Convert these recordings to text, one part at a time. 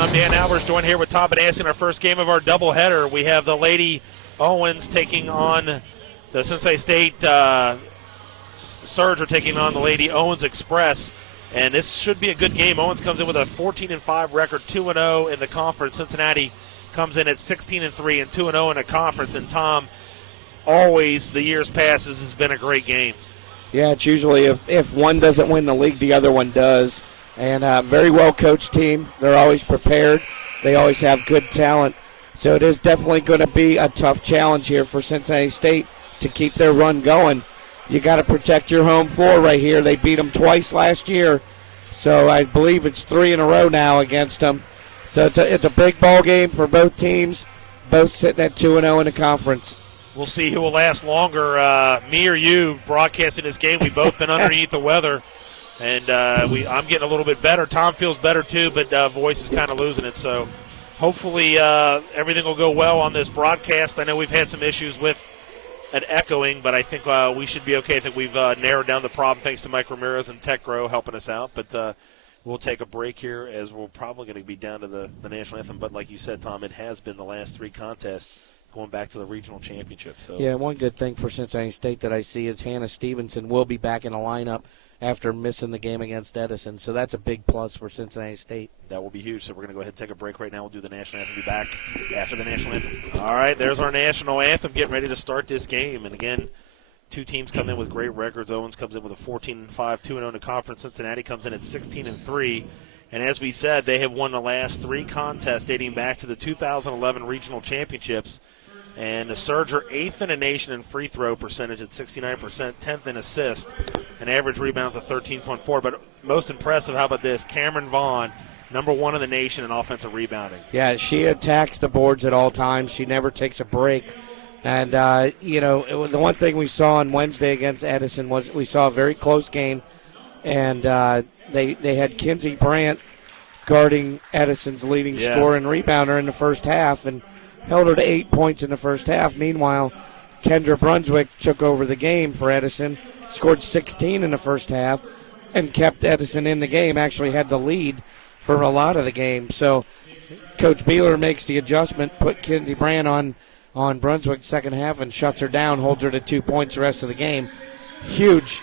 everyone. I'm Dan Albers, joined here with Tom Benassi in our first game of our doubleheader. We have the Lady Owens taking on the Cincinnati State Surge are taking on the Lady Owens Express. And this should be a good game. Owens comes in with a 14-5 record, 2-0 in the conference. Cincinnati comes in at 16-3 and 2-0 in the conference. And Tom, always the years past, this has been a great game. Yeah, it's usually if one doesn't win the league, the other one does. And very well-coached team. They're always prepared. They always have good talent. So it is definitely going to be a tough challenge here for Cincinnati State to keep their run going. You got to protect your home floor right here. They beat them twice last year. So I believe it's 3 in a row now against them. So it's a big ball game for both teams, both sitting at 2-0 in the conference. We'll see who will last longer, me or you, broadcasting this game. We've both been underneath the weather. And I'm getting a little bit better. Tom feels better too, but voice is kind of losing it. So hopefully everything will go well on this broadcast. I know we've had some issues with an echoing, but I think we should be okay. I think we've narrowed down the problem thanks to Mike Ramirez and TechGrow helping us out. But we'll take a break here as we're probably going to be down to the national anthem. But like you said, Tom, it has been the last 3 contests going back to the regional championship. So yeah, one good thing for Cincinnati State that I see is Hannah Stevenson will be back in the lineup after missing the game against Edison. So that's a big plus for Cincinnati State. That will be huge. So we're going to go ahead and take a break right now. We'll do the national anthem. Be back after the national anthem. All right, there's our national anthem. Getting ready to start this game. And again, 2 teams come in with great records. Owens comes in with a 14-5, 2-0 in the conference. Cincinnati comes in at 16-3. And as we said, they have won the last 3 contests dating back to the 2011 regional championships. And the Surge are 8th in the nation in free throw percentage at 69%, 10th in assist, and average rebounds at 13.4. But most impressive, how about this? Cameron Vaughn, number 1 in the nation in offensive rebounding. Yeah, she attacks the boards at all times. She never takes a break. And, the one thing we saw on Wednesday against Edison was we saw a very close game. And they had Kinsey Brandt guarding Edison's leading scorer and rebounder in the first half. And held her to 8 points in the first half. Meanwhile, Kendra Brunswick took over the game for Edison, scored 16 in the first half, and kept Edison in the game, actually had the lead for a lot of the game. So Coach Beeler makes the adjustment, put Kinsey Brandt on Brunswick second half and shuts her down, holds her to 2 points the rest of the game. Huge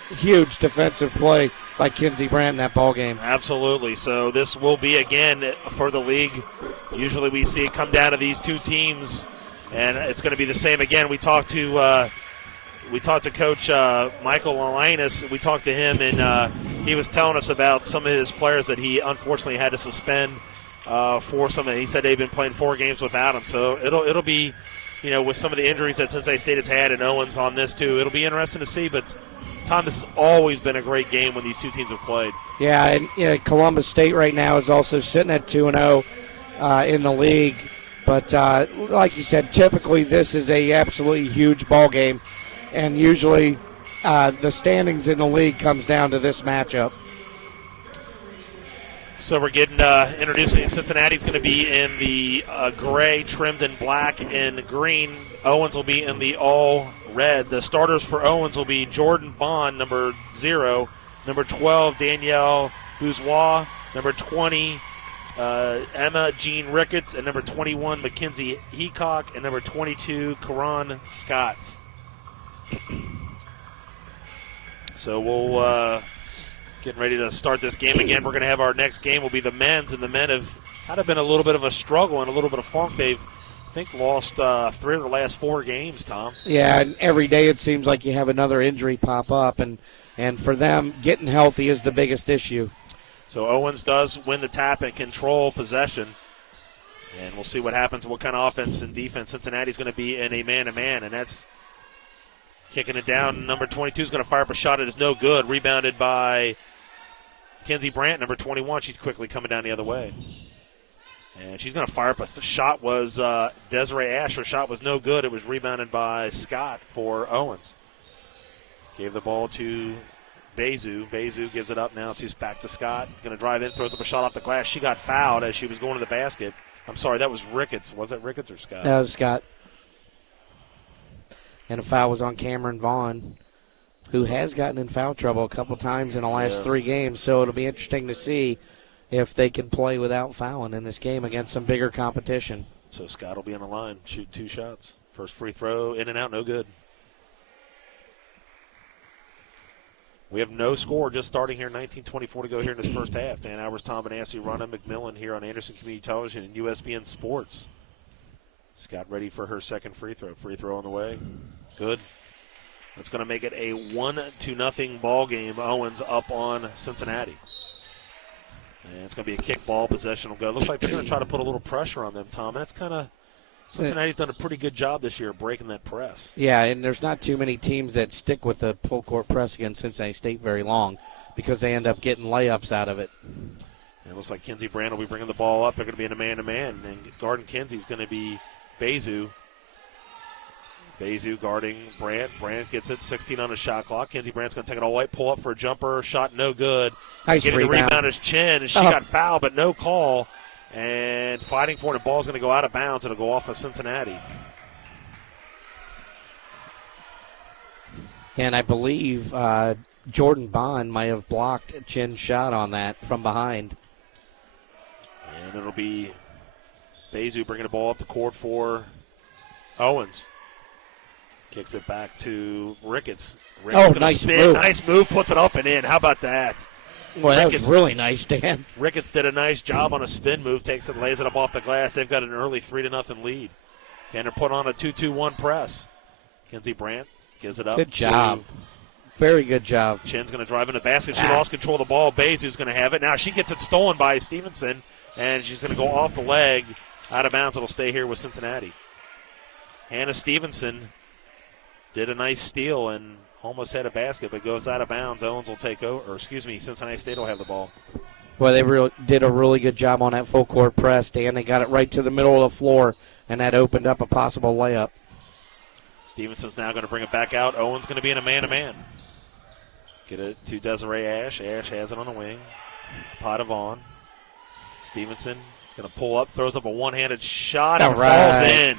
defensive play by Kinsey Brandt in that ball game. Absolutely. So this will be, again, for the league. Usually we see it come down to these 2 teams, and it's going to be the same again. We talked to Coach Michael Linus. We talked to him, and he was telling us about some of his players that he unfortunately had to suspend for some. He said they've been playing 4 games without him. So it'll be, with some of the injuries that Cincinnati State has had and Owens on this too, it'll be interesting to see. But Tom, this has always been a great game when these 2 teams have played. Yeah, and Columbus State right now is also sitting at 2-0 in the league. But like you said, typically this is a absolutely huge ball game, and usually the standings in the league comes down to this matchup. So we're getting introducing Cincinnati's going to be in the gray trimmed in black and green. Owens will be in the all red. The starters for Owens will be Jordan Bond, number 0, number 12, Danielle Bourgeois, number 20, Emma Jean Ricketts, and number 21, Mackenzie Heacock, and number 22, Karan Scott. So we'll getting ready to start this game again. We're going to have our next game will be the men's, and the men have kind of been a little bit of a struggle and a little bit of funk. They've, I think, lost 3 of their last 4 games, Tom. Yeah, and every day it seems like you have another injury pop up, and for them, getting healthy is the biggest issue. So Owens does win the tap and control possession, and we'll see what happens, what kind of offense and defense Cincinnati's going to be in a man-to-man, and that's kicking it down. Number 22 is going to fire up a shot. It is no good. Rebounded by Kinsey Brandt, number 21. She's quickly coming down the other way. And she's going to fire up a shot. Was Desiree Asher. Shot was no good. It was rebounded by Scott for Owens. Gave the ball to Bezu. Bezu gives it up now. She's back to Scott. Going to drive in, throws up a shot off the glass. She got fouled as she was going to the basket. I'm sorry, that was Ricketts. Was it Ricketts or Scott? That was Scott. And a foul was on Cameron Vaughn, who has gotten in foul trouble a couple times in the last 3 games. So it'll be interesting to see if they can play without fouling in this game against some bigger competition. So Scott will be on the line, shoot 2 shots. First free throw, in and out, no good. We have no score, just starting here, 19:24 to go here in this first half. Dan Albers, Tom Benassi, Ronna McMillan here on Anderson Community Television and USBN Sports. Scott ready for her second free throw. Free throw on the way. Good. That's going to make it a 1-0 ball game. Owens up on Cincinnati. And it's going to be a kick ball. Possession will go. Looks like they're going to try to put a little pressure on them, Tom. And that's kind of Cincinnati's done a pretty good job this year breaking that press. Yeah, and there's not too many teams that stick with the full court press against Cincinnati State very long because they end up getting layups out of it. And it looks like Kinsey Brand will be bringing the ball up. They're going to be in a man-to-man. And guarding Kinsey's going to be Bezu. Bezu guarding Brandt. Brandt gets it, 16 on the shot clock. Kinsey Brandt's going to take it all the way, pull up for a jumper. Shot no good. Nice Getting rebound. the rebound is Chen, and she got fouled, but no call. And fighting for it, the ball's going to go out of bounds. It'll go off of Cincinnati. And I believe Jordan Bond might have blocked Chen's shot on that from behind. And it'll be Bezu bringing the ball up the court for Owens. Kicks it back to Ricketts. Ricketts gonna nice spin. move. Nice move, puts it up and in. How about that? Well, that Ricketts, was really nice, Dan. Ricketts did a nice job on a spin move, takes it, lays it up off the glass. They've got an early 3-0 lead. Cantor put on a 2-2-1 press. Kinsey Brandt gives it up. Good job. Very good job. Chen's going to drive in the basket. She lost control of the ball. Bezu's going to have it. Now she gets it stolen by Stevenson, and she's going to go off the leg, out of bounds. It'll stay here with Cincinnati. Hannah Stevenson did a nice steal and almost had a basket, but goes out of bounds. Owens will take over, or Cincinnati State will have the ball. Well, they did a really good job on that full court press, Dan. They got it right to the middle of the floor, and that opened up a possible layup. Stevenson's now going to bring it back out. Owens going to be in a man-to-man. Get it to Desiree Ash. Ash has it on the wing. Potavon. Stevenson is going to pull up, throws up a one-handed shot, and falls in.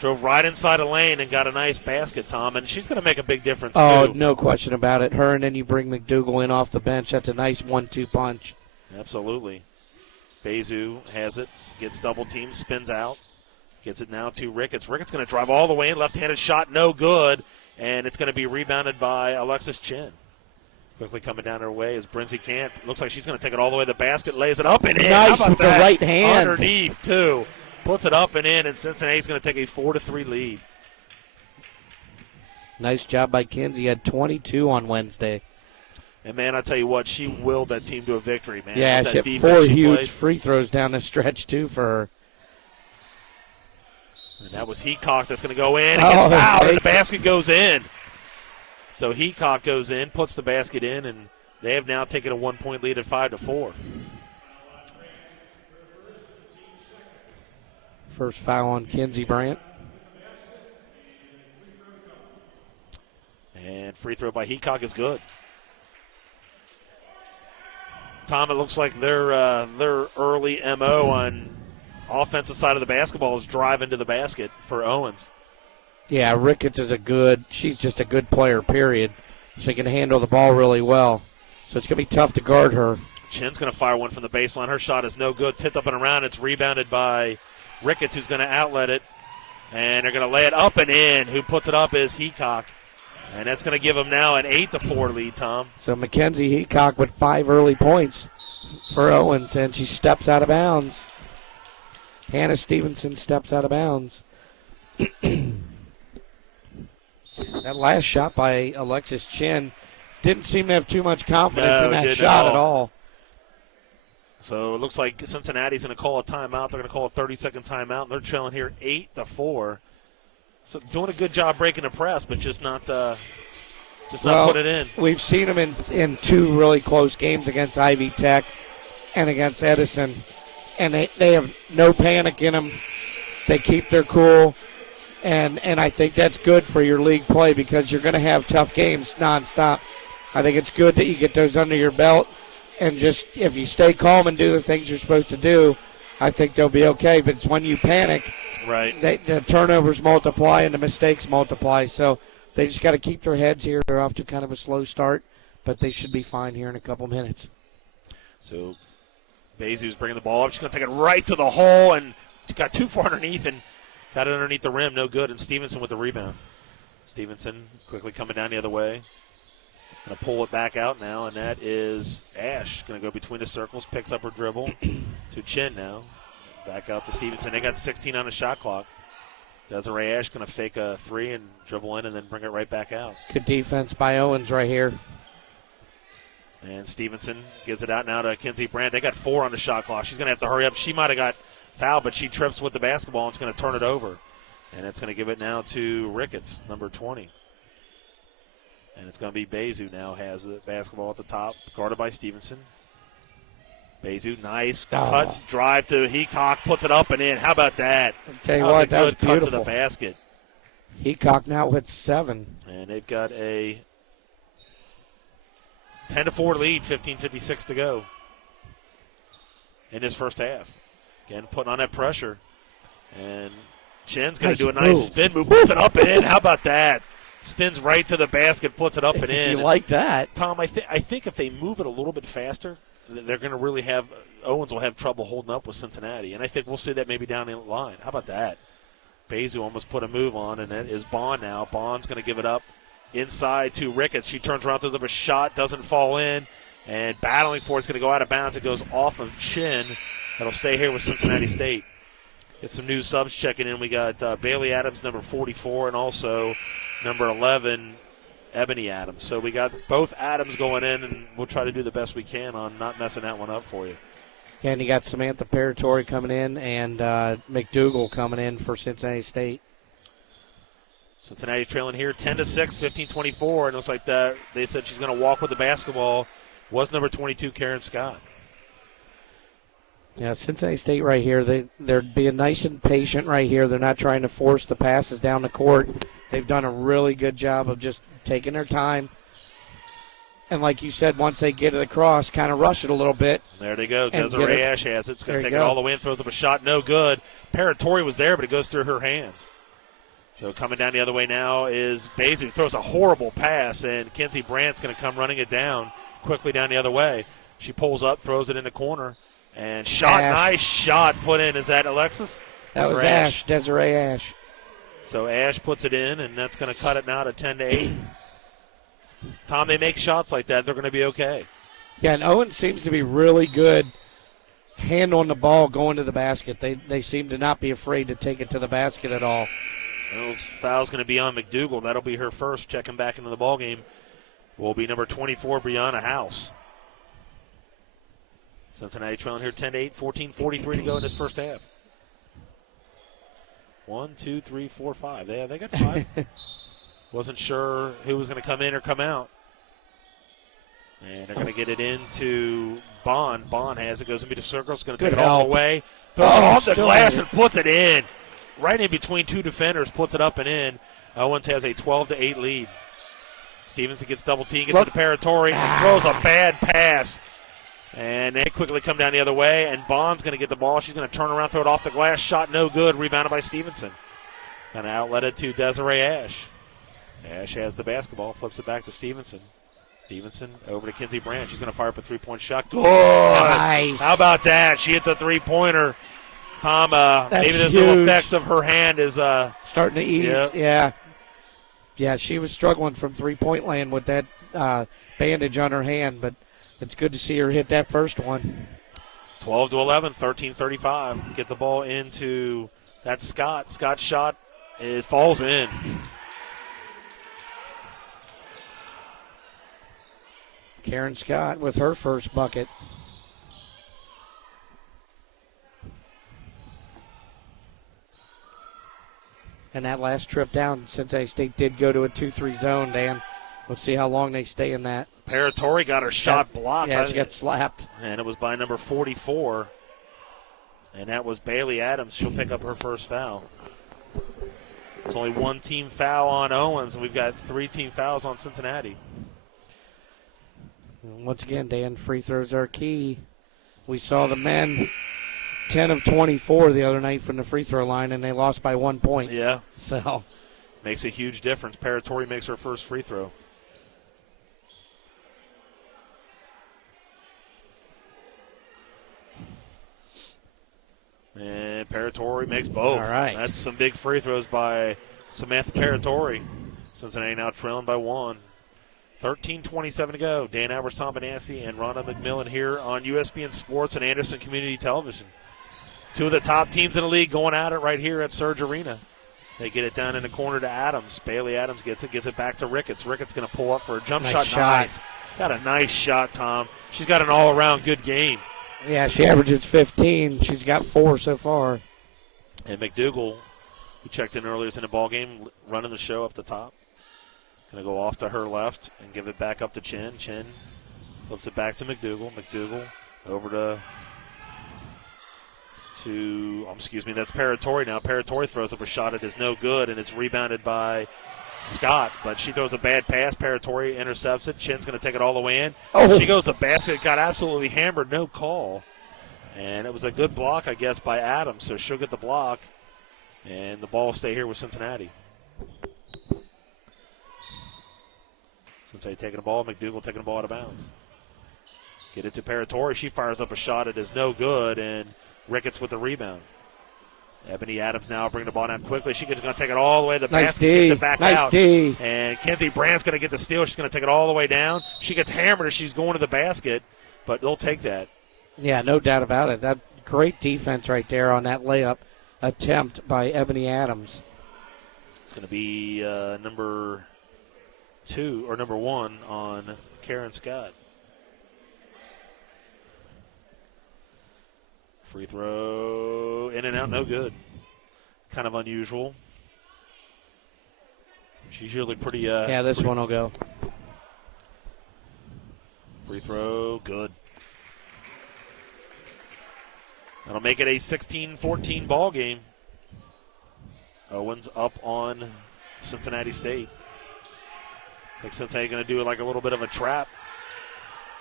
Drove right inside the lane and got a nice basket, Tom, and she's going to make a big difference, too. Oh, no question about it. Her, and then you bring McDougal in off the bench. That's a nice 1-2 punch. Absolutely. Bezu has it, gets double-teamed, spins out, gets it now to Ricketts. Ricketts going to drive all the way in, left-handed shot, no good, and it's going to be rebounded by Alexis Chen. Quickly coming down her way is Brinzy Camp. Looks like she's going to take it all the way to the basket, lays it up and in. Nice. How about with that? The right hand. Underneath, too. Puts it up and in, and Cincinnati's going to take a 4-3 lead. Nice job by Kinsey. He had 22 on Wednesday. And, man, I tell you what, she willed that team to a victory, man. Yeah, That she had 4 huge played. free throws down the stretch, too, for her. And that was Heacock that's going to go in. It gets fouled, and the basket goes in. So Heacock goes in, puts the basket in, and they have now taken a 1-point lead at 5-4. First foul on Kinsey Brandt. And free throw by Heacock is good. Tom, it looks like their early MO on offensive side of the basketball is drive into the basket for Owens. Yeah, Ricketts is she's just a good player, period. She can handle the ball really well. So it's going to be tough to guard her. Chen's going to fire one from the baseline. Her shot is no good. Tipped up and around. It's rebounded by Ricketts, who's going to outlet it. And they're going to lay it up and in. Who puts it up is Heacock. And that's going to give them now an 8-4 lead, Tom. So Mackenzie Heacock with 5 early points for Owens, and she steps out of bounds. Hannah Stevenson steps out of bounds. That last shot by Alexis Chen didn't seem to have too much confidence in that shot at all. So it looks like Cincinnati's going to call a timeout. They're going to call a 30-second timeout. They're trailing here 8-4. So doing a good job breaking the press, but just not put it in. We've seen them in 2 really close games against Ivy Tech and against Edison, and they have no panic in them. They keep their cool, and I think that's good for your league play because you're going to have tough games nonstop. I think it's good that you get those under your belt, and just if you stay calm and do the things you're supposed to do, I think they'll be okay. But it's when you panic, right? The turnovers multiply and the mistakes multiply. So they just got to keep their heads here. They're off to kind of a slow start, but they should be fine here in a couple minutes. So Bezu's bringing the ball up. She's going to take it right to the hole, and got too far underneath and got it underneath the rim. No good, and Stevenson with the rebound. Stevenson quickly coming down the other way. Going to pull it back out now, and that is Ash. Going to go between the circles, picks up her dribble to Chin now. Back out to Stevenson. They got 16 on the shot clock. Desiree Ash going to fake a three and dribble in and then bring it right back out. Good defense by Owens right here. And Stevenson gives it out now to Kinsey Brandt. They got 4 on the shot clock. She's going to have to hurry up. She might have got fouled, but she trips with the basketball and it's going to turn it over. And it's going to give it now to Ricketts, number 20. And it's going to be Bezu now has the basketball at the top, guarded by Stevenson. Bezu, nice cut, drive to Heacock, puts it up and in. How about that? I'll tell you that was what, a good that was cut to beautiful. the basket. Heacock now with 7. And they've got a 10-4 lead, 15:56 to go in this first half. Again, putting on that pressure. And Chen's going to do a nice spin move, puts it up and in. How about that? Spins right to the basket, puts it up and in. You like that. Tom, I think if they move it a little bit faster, they're going to really have – Owens will have trouble holding up with Cincinnati. And I think we'll see that maybe down the line. How about that? Bezu almost put a move on, and that is Bond now. Bond's going to give it up inside to Ricketts. She turns around, throws up a shot, doesn't fall in, and battling for it's going to go out of bounds. It goes off of Chin. That'll stay here with Cincinnati State. Get some new subs checking in. We got Bailey Adams, number 44, and also number 11, Ebony Adams. So we got both Adams going in, and we'll try to do the best we can on not messing that one up for you. Yeah, and you got Samantha Paratori coming in and McDougal coming in for Cincinnati State. Cincinnati trailing here 10-6, 15-24, and it looks like that they said she's going to walk with the basketball. Was number 22, Karen Scott. Yeah, Cincinnati State right here, they're being nice and patient right here. They're not trying to force the passes down the court. They've done a really good job of just taking their time. And like you said, once they get it across, kind of rush it a little bit. There they go. Desiree Ash has it. It's going to take it go. all the way and throws up a shot. No good. Paratori was there, but it goes through her hands. So coming down the other way now is Bezu. Throws a horrible pass, and Kinsey Brandt's going to come running it down quickly down the other way. She pulls up, throws it in the corner, and shot. Ash. Nice shot put in. Is that Alexis? That was Ash, Desiree Ash. So Ash puts it in, and that's going to cut it now to 10-8. Tom, they make shots like that, they're going to be okay. Yeah, and Owens seems to be really good handling the ball going to the basket. They seem to not be afraid to take it to the basket at all. Foul's going to be on McDougal. That'll be her first. Checking back into the ballgame will be number 24, Brianna House. Cincinnati trailing here 10-8, 14:43 to go in this first half. 1, 2, 3, 4, 5. They got 5. Wasn't sure who was going to come in or come out. And they're going to get it into Bond. Bond has it, goes into the circle. It's going to take it all the way. Throws it off the glass and puts it in. Right in between two defenders, puts it up and in. Owens has a 12-8 lead. Stevenson gets double teamed, gets to the Paratori, and throws a bad pass. And they quickly come down the other way, and Bond's going to get the ball. She's going to turn around, throw it off the glass. Shot no good. Rebounded by Stevenson. Kind of outletted to Desiree Ash. Ash has the basketball, flips it back to Stevenson. Stevenson over to Kinsey Brandt. She's going to fire up a three-point shot. Good. Nice. How about that? She hits a three-pointer. Tom, maybe those huge. little effects of her hand is starting to ease. Yep. Yeah. Yeah, she was struggling from three-point land with that bandage on her hand, but it's good to see her hit that first one. 12-11, 13:35. Get the ball into that Scott. Scott's shot, it falls in. Karen Scott with her first bucket. And that last trip down, Cincinnati State did go to a 2-3 zone, Dan. We'll see how long they stay in that. Paratori got her shot blocked. Yeah, she got slapped. And it was by number 44. And that was Bailey Adams. She'll pick up her first foul. It's only one team foul on Owens, and we've got 3 team fouls on Cincinnati. Once again, Dan, free throws are key. We saw the men 10 of 24 the other night from the free throw line, and they lost by 1 point. Yeah. So makes a huge difference. Paratori makes her first free throw. And Paratori makes both. All right. That's some big free throws by Samantha Paratori. Cincinnati now trailing by 1. 13:27 to go. Dan Alberts, Tom Benassi, and Rhonda McMillan here on USBN Sports and Anderson Community Television. Two of the top teams in the league going at it right here at Surge Arena. They get it down in the corner to Adams. Bailey Adams gets it back to Ricketts. Ricketts going to pull up for a jump shot. Nice. Got a nice shot, Tom. She's got an all-around good game. Yeah, she averages 15. She's got 4 so far. And McDougal, who checked in earlier, is in the ball game, running the show up the top. Going to go off to her left and give it back up to Chin. Chin flips it back to McDougal. McDougal over that's Paratori now. Paratori throws up a shot. It is no good, and it's rebounded by Scott, but she throws a bad pass. Paratori intercepts it. Chin's going to take it all the way in. Oh. She goes to the basket, got absolutely hammered, no call. And it was a good block, I guess, by Adams, so she'll get the block, and the ball will stay here with Cincinnati. Cincinnati taking the ball, McDougal taking the ball out of bounds. Get it to Paratori. She fires up a shot. It is no good, and Ricketts with the rebound. Ebony Adams now bringing the ball down quickly. She's going to take it all the way to the basket, gets it back out. D. And Kenzie Brandt's going to get the steal. She's going to take it all the way down. She gets hammered as she's going to the basket, but they'll take that. Yeah, no doubt about it. That great defense right there on that layup attempt by Ebony Adams. It's going to be number 1 on Karen Scott. Free throw, in and out, no good. Kind of unusual. She's usually pretty. Yeah, this one will go. Free throw, good. That'll make it a 16-14 ball game. Owens up on Cincinnati State. It's like Cincinnati going to do like a little bit of a trap.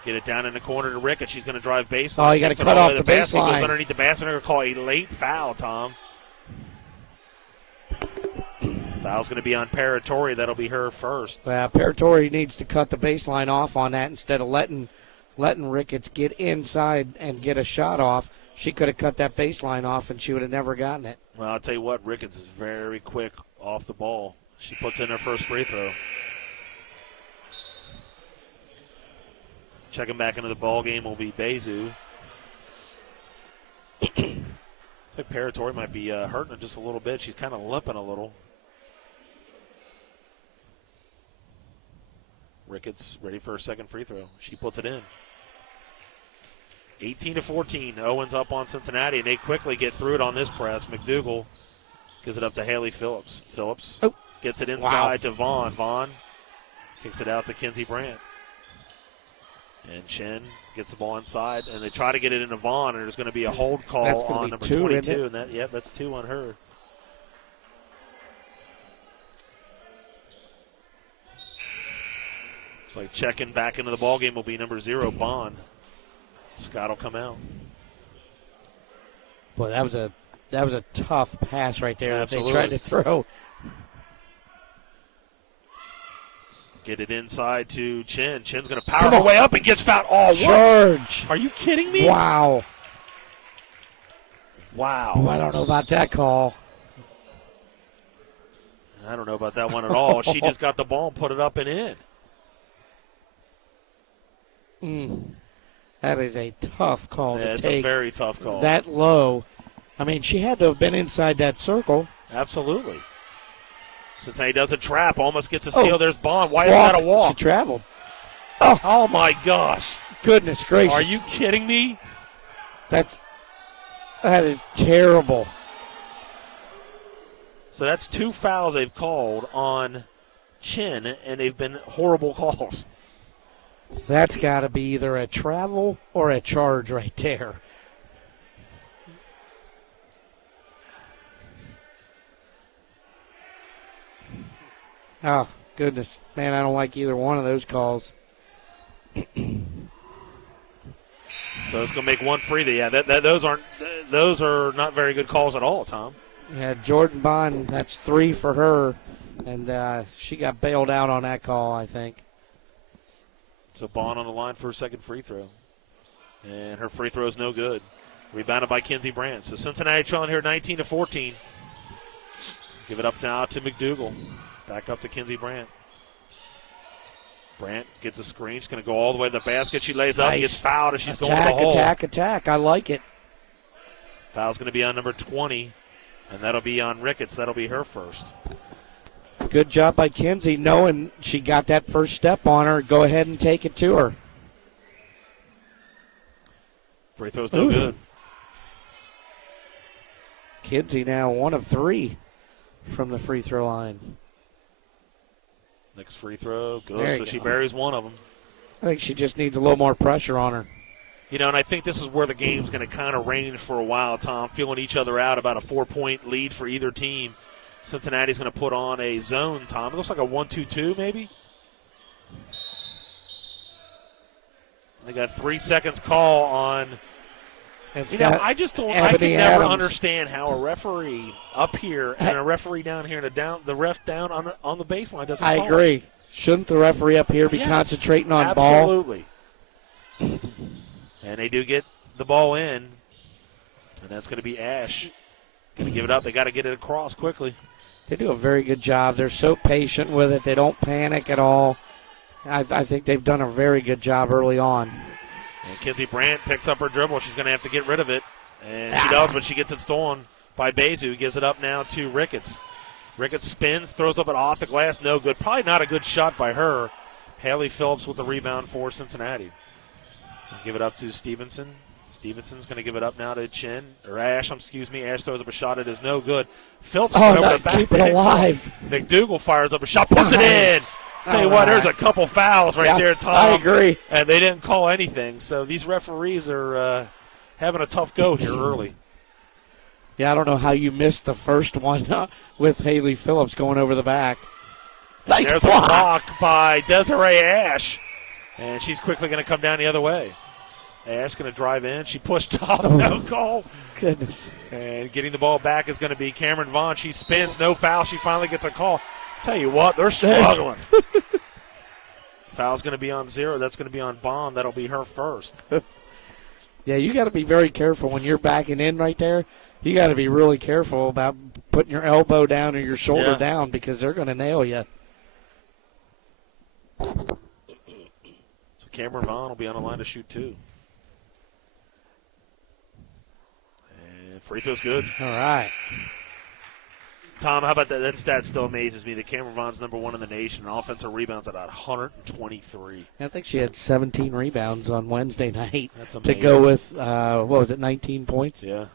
Get it down in the corner to Ricketts. She's going to drive baseline. Oh, you got to cut off the baseline. Goes underneath the basket. They're going to call a late foul, Tom. Foul's going to be on Paratori. That'll be her first. Paratori needs to cut the baseline off on that instead of letting Ricketts get inside and get a shot off. She could have cut that baseline off, and she would have never gotten it. Well, I'll tell you what, Ricketts is very quick off the ball. She puts in her first free throw. Checking back into the ball game will be Bezu. It's like Paratori might be hurting her just a little bit. She's kind of limping a little. Ricketts ready for her second free throw. She puts it in. 18-14. Owens up on Cincinnati, and they quickly get through it on this press. McDougal gives it up to Haley Phillips. Phillips gets it inside to Vaughn. Vaughn kicks it out to Kenzie Brandt. And Chen gets the ball inside, and they try to get it into Vaughn, and there's going to be a hold call on number 22. And that's 2 on her. It's like checking back into the ball game will be number 0, Bond. Scott will come out. Boy, that was a tough pass right there. Absolutely. They tried to throw. Get it inside to Chen. Chen's going to power her way up and gets fouled. Oh, George. Are you kidding me? Wow. Ooh, I don't know about that call. I don't know about that one at all. She just got the ball and put it up and in. That is a tough call to take. It's a very tough call. That low. I mean, she had to have been inside that circle. Absolutely. Cincinnati does a trap, almost gets a steal. There's Bond. Why is that a walk? She traveled. Oh, my gosh. Goodness gracious. Are you kidding me? That is terrible. So that's 2 fouls they've called on Chin, and they've been horrible calls. That's got to be either a travel or a charge right there. Oh, goodness. Man, I don't like either one of those calls. So it's going to make one free. Yeah, those are not very good calls at all, Tom. Yeah, Jordan Bond, that's 3 for her, and she got bailed out on that call, I think. So Bond on the line for her second free throw. And her free throw is no good. Rebounded by Kinsey Brandt. So Cincinnati trailing here 19-14. Give it up now to McDougal. Back up to Kinsey Brandt. Brandt gets a screen. She's going to go all the way to the basket. She lays up, gets fouled as she's going to the hole. Attack. I like it. Foul's going to be on number 20, and that'll be on Ricketts. That'll be her first. Good job by Kinsey, knowing she got that first step on her. Go ahead and take it to her. Free throw's no good. Kinsey now 1 of 3 from the free throw line. Next free throw, good. So she buries one of them. I think she just needs a little more pressure on her. You know, and I think this is where the game's going to kind of range for a while, Tom, feeling each other out, about a 4-point lead for either team. Cincinnati's going to put on a zone, Tom. It looks like a 1-2-2 maybe. They got 3 seconds call on. You know, I just don't. I can never understand how a referee up here and a referee down here and the ref down on the baseline doesn't call. I agree. Shouldn't the referee up here be concentrating on ball? Absolutely. And they do get the ball in, and that's going to be Ash. Going to give it up. They got to get it across quickly. They do a very good job. They're so patient with it. They don't panic at all. I think they've done a very good job early on. And Kinsey Brandt picks up her dribble. She's going to have to get rid of it. And she does, but she gets it stolen by Bezu. Gives it up now to Ricketts. Ricketts spins, throws up it off the glass. No good. Probably not a good shot by her. Haley Phillips with the rebound for Cincinnati. Give it up to Stevenson. Stevenson's going to give it up now to Ash. Ash throws up a shot. It is no good. Phillips over the back. Keep it alive. McDougal fires up a shot. Puts it in. Tell you what, there's a couple fouls right there, Tom. I agree. And they didn't call anything. So these referees are having a tough go here early. Yeah, I don't know how you missed the first one with Haley Phillips going over the back. Nice there's block. A block by Desiree Ash. And she's quickly going to come down the other way. Ash going to drive in. She pushed off. No call. Goodness. And getting the ball back is going to be Cameron Vaughn. She spins. No foul. She finally gets a call. Tell you what, they're struggling. Foul's going to be on 0. That's going to be on Bond. That'll be her first. Yeah, you got to be very careful when you're backing in right there. You got to be really careful about putting your elbow down or your shoulder down because they're going to nail you. So Cameron Vaughn will be on the line to shoot 2. And free throw's good. All right. Tom, how about that? That stat still amazes me. The Cameron Vaughn's #1 in the nation. Offensive rebounds at 123. I think she had 17 rebounds on Wednesday night. That's amazing. To go with, 19 points? Yeah.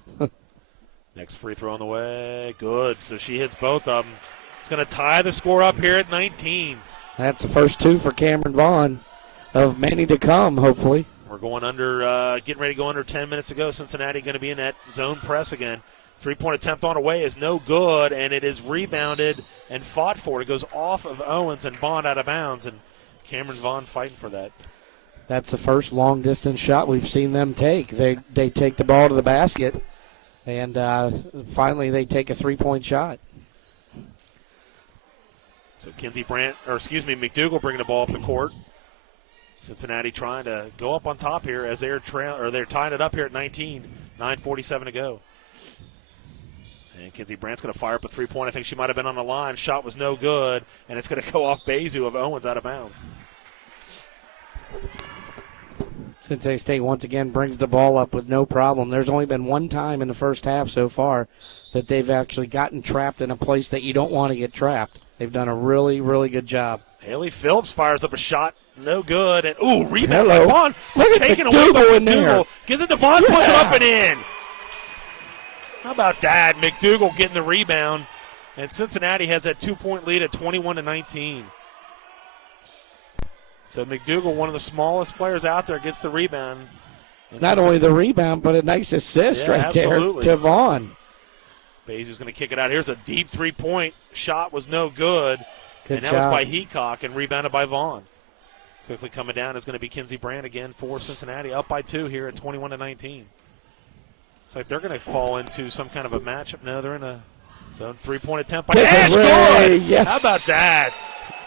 Next free throw on the way. Good. So she hits both of them. It's going to tie the score up here at 19. That's the first 2 for Cameron Vaughn of many to come, hopefully. We're going getting ready to go under 10 minutes to go. Cincinnati going to be in that zone press again. 3-point attempt on the way is no good, and it is rebounded and fought for. It goes off of Owens and Bond out of bounds, and Cameron Vaughn fighting for that. That's the first long-distance shot we've seen them take. They take the ball to the basket, and finally they take a 3-point shot. So McDougal bringing the ball up the court. Cincinnati trying to go up on top here as they're tying it up here at 19. 9:47 to go. And Kinsey Brandt's going to fire up a 3-point. I think she might have been on the line. Shot was no good, and it's going to go off Bezu of Owens out of bounds. Cincinnati State once again brings the ball up with no problem. There's only been one time in the first half so far that they've actually gotten trapped in a place that you don't want to get trapped. They've done a really, really good job. Haley Phillips fires up a shot. No good. And, rebound by Vaughn. Taken away by McDougal. Gives it to Vaughn, puts it up and in. How about that? McDougal getting the rebound. And Cincinnati has that 2-point lead at 21-19. So McDougal, one of the smallest players out there, gets the rebound. And not only the rebound, but a nice assist there to Vaughn. Bezu's going to kick it out. Here's a deep 3-point shot. Was no good. Good that job. Was by Heacock and rebounded by Vaughn. Quickly coming down is going to be Kinsey Brandt again for Cincinnati. Up by 2 here at 21-19. It's like they're going to fall into some kind of a matchup. No, they're in a zone 3-point attempt by Ash. Good. Yes. How about that?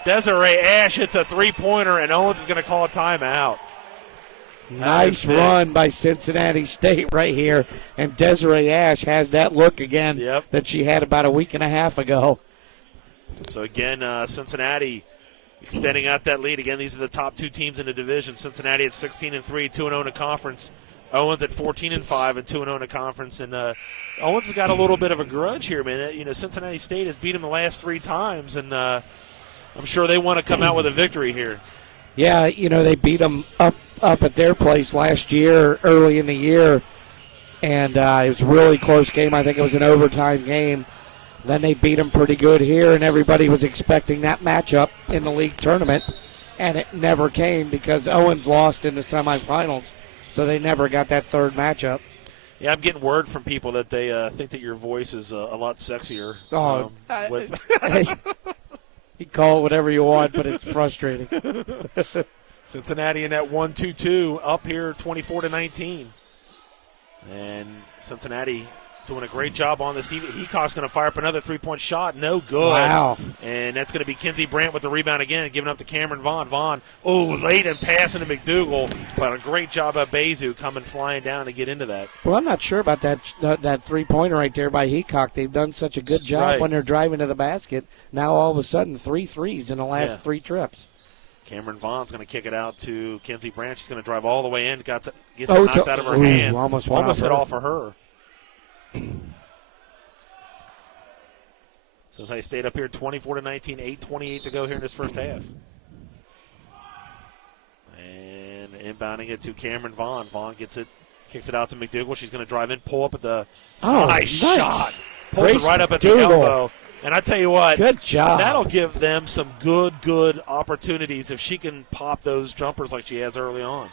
Desiree Ash hits a 3-pointer, and Owens is going to call a timeout. Nice run by Cincinnati State right here. And Desiree Ash has that look again that she had about a week and a half ago. So, again, Cincinnati extending out that lead. Again, these are the top two teams in the division. Cincinnati at 16-3, 2-0 in the conference. Owens at 14-5 and 2-0 in the conference. And Owens has got a little bit of a grudge here, man. You know, Cincinnati State has beat them the last 3 times, and I'm sure they want to come out with a victory here. Yeah, you know, they beat them up at their place last year, early in the year, and it was a really close game. I think it was an overtime game. Then they beat them pretty good here, and everybody was expecting that matchup in the league tournament, and it never came because Owens lost in the semifinals, so they never got that third matchup. Yeah, I'm getting word from people that they think that your voice is a lot sexier. You call it whatever you want, but it's frustrating. Cincinnati in that 1-2-2 up here 24-19. And Cincinnati doing a great job on this. Steve Heacock's going to fire up another three-point shot. No good. Wow. And that's going to be Kinsey Brandt with the rebound again, giving up to Cameron Vaughn. Vaughn, late and passing to McDougal. But a great job by Bezu coming flying down to get into that. Well, I'm not sure about that three-pointer right there by Heacock. They've done such a good job when they're driving to the basket. Now all of a sudden 3 threes in the last 3 trips. Cameron Vaughn's going to kick it out to Kinsey Brandt. She's going to drive all the way in. Gets it knocked out of her hands. Almost hit off for her. Cincinnati State up here 24-19, 8:28 to go here in this first half. And inbounding it to Cameron Vaughn. Vaughn gets it, kicks it out to McDougal. She's going to drive in, pull up at the nice shot. Pulls it right up at the elbow. And I tell you what, good job. That'll give them some good opportunities if she can pop those jumpers like she has early on.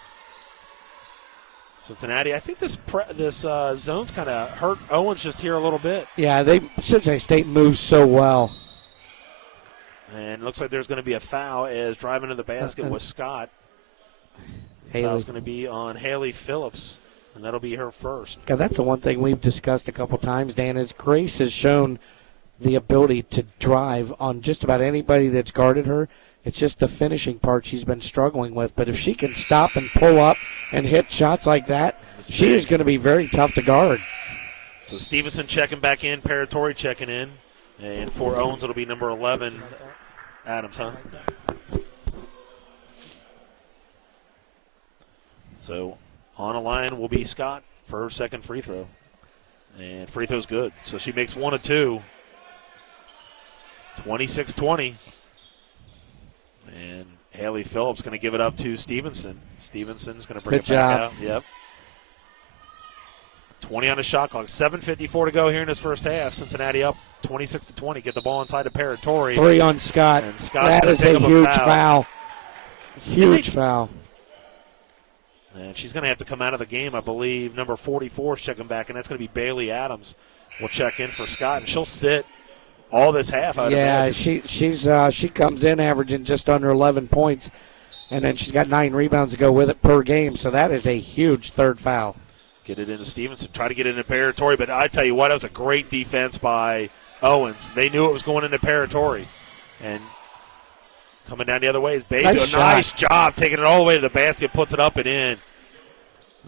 Cincinnati, I think this zone's kind of hurt Owens just here a little bit. Yeah, Cincinnati State moves so well. And it looks like there's going to be a foul as driving to the basket was Scott. Foul's going to be on Haley Phillips, and that'll be her first. Yeah, that's the one thing we've discussed a couple times, Dan, is Grace has shown the ability to drive on just about anybody that's guarded her. It's just the finishing part she's been struggling with. But if she can stop and pull up and hit shots like that, she is going to be very tough to guard. So Stevenson checking back in, Paratori checking in. And for Owens, it'll be number 11, Adams, huh? So on the line will be Scott for her second free throw. And free throw's good. So she makes 1 of 2. 26-20. And Haley Phillips going to give it up to Stevenson. Stevenson's going to bring it back out. Yep. 20 on the shot clock. 7:54 to go here in this first half. Cincinnati up 26-20. Get the ball inside to Paratori. 3 on Scott. And Scott's that is a huge foul. Huge foul. And she's going to have to come out of the game, I believe. Number 44 is checking back, and that's going to be Bailey Adams. Will check in for Scott, and she'll sit all this half. She comes in averaging just under 11 points, and then she's got 9 rebounds to go with it per game. So that is a huge third foul. Get it into Stevenson. Try to get it into Paratori, but I tell you what, that was a great defense by Owens. They knew it was going into Paratori, and coming down the other way is Bezu. Nice job taking it all the way to the basket, puts it up and in.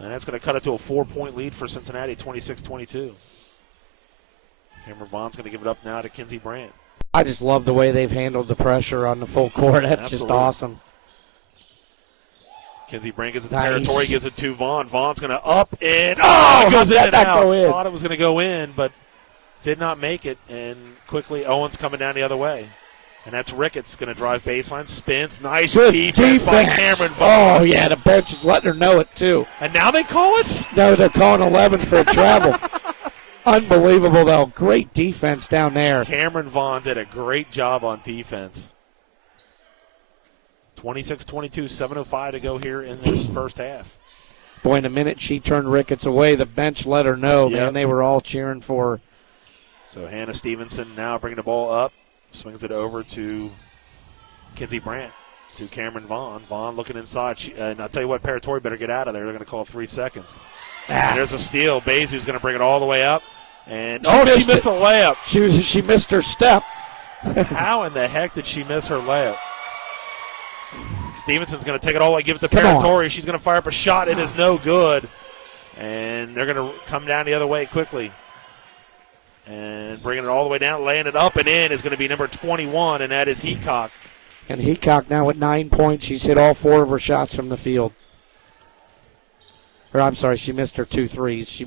And that's going to cut it to a 4-point lead for Cincinnati, 26-22. Cameron Vaughn's going to give it up now to Kinsey Brandt. I just love the way they've handled the pressure on the full court. That's just awesome. Kinsey Brandt gets it to Paratori, gives it to Vaughn. Vaughn's going to up and goes in and out. Thought it was going to go in, but did not make it. And quickly Owens coming down the other way. And that's Ricketts going to drive baseline, spins. Nice defense by Cameron Vaughn. Oh, yeah, the bench is letting her know it, too. And now they call it? No, they're calling 11 for a travel. Unbelievable, though. Great defense down there. Cameron Vaughn did a great job on defense. 26-22, 7:05 to go here in this first half. Boy, in a minute she turned Ricketts away. The bench let her know, man. They were all cheering for her. So Hannah Stevenson now bringing the ball up. Swings it over to Kinsey Brandt, to Cameron Vaughn. Vaughn looking inside. And I'll tell you what, Paratori better get out of there. They're going to call 3 seconds. And there's a steal. Bezu's going to bring it all the way up. And she missed a layup. She missed her step. How in the heck did she miss her layup? Stevenson's going to take it all the way, give it to Come on. Paratori. She's going to fire up a shot. It is no good. And they're going to come down the other way quickly. And bringing it all the way down, laying it up and in is going to be number 21, and that is Heacock. And Heacock now with 9 points. She's hit all 4 of her shots from the field. Or I'm sorry, she missed her 2 threes. She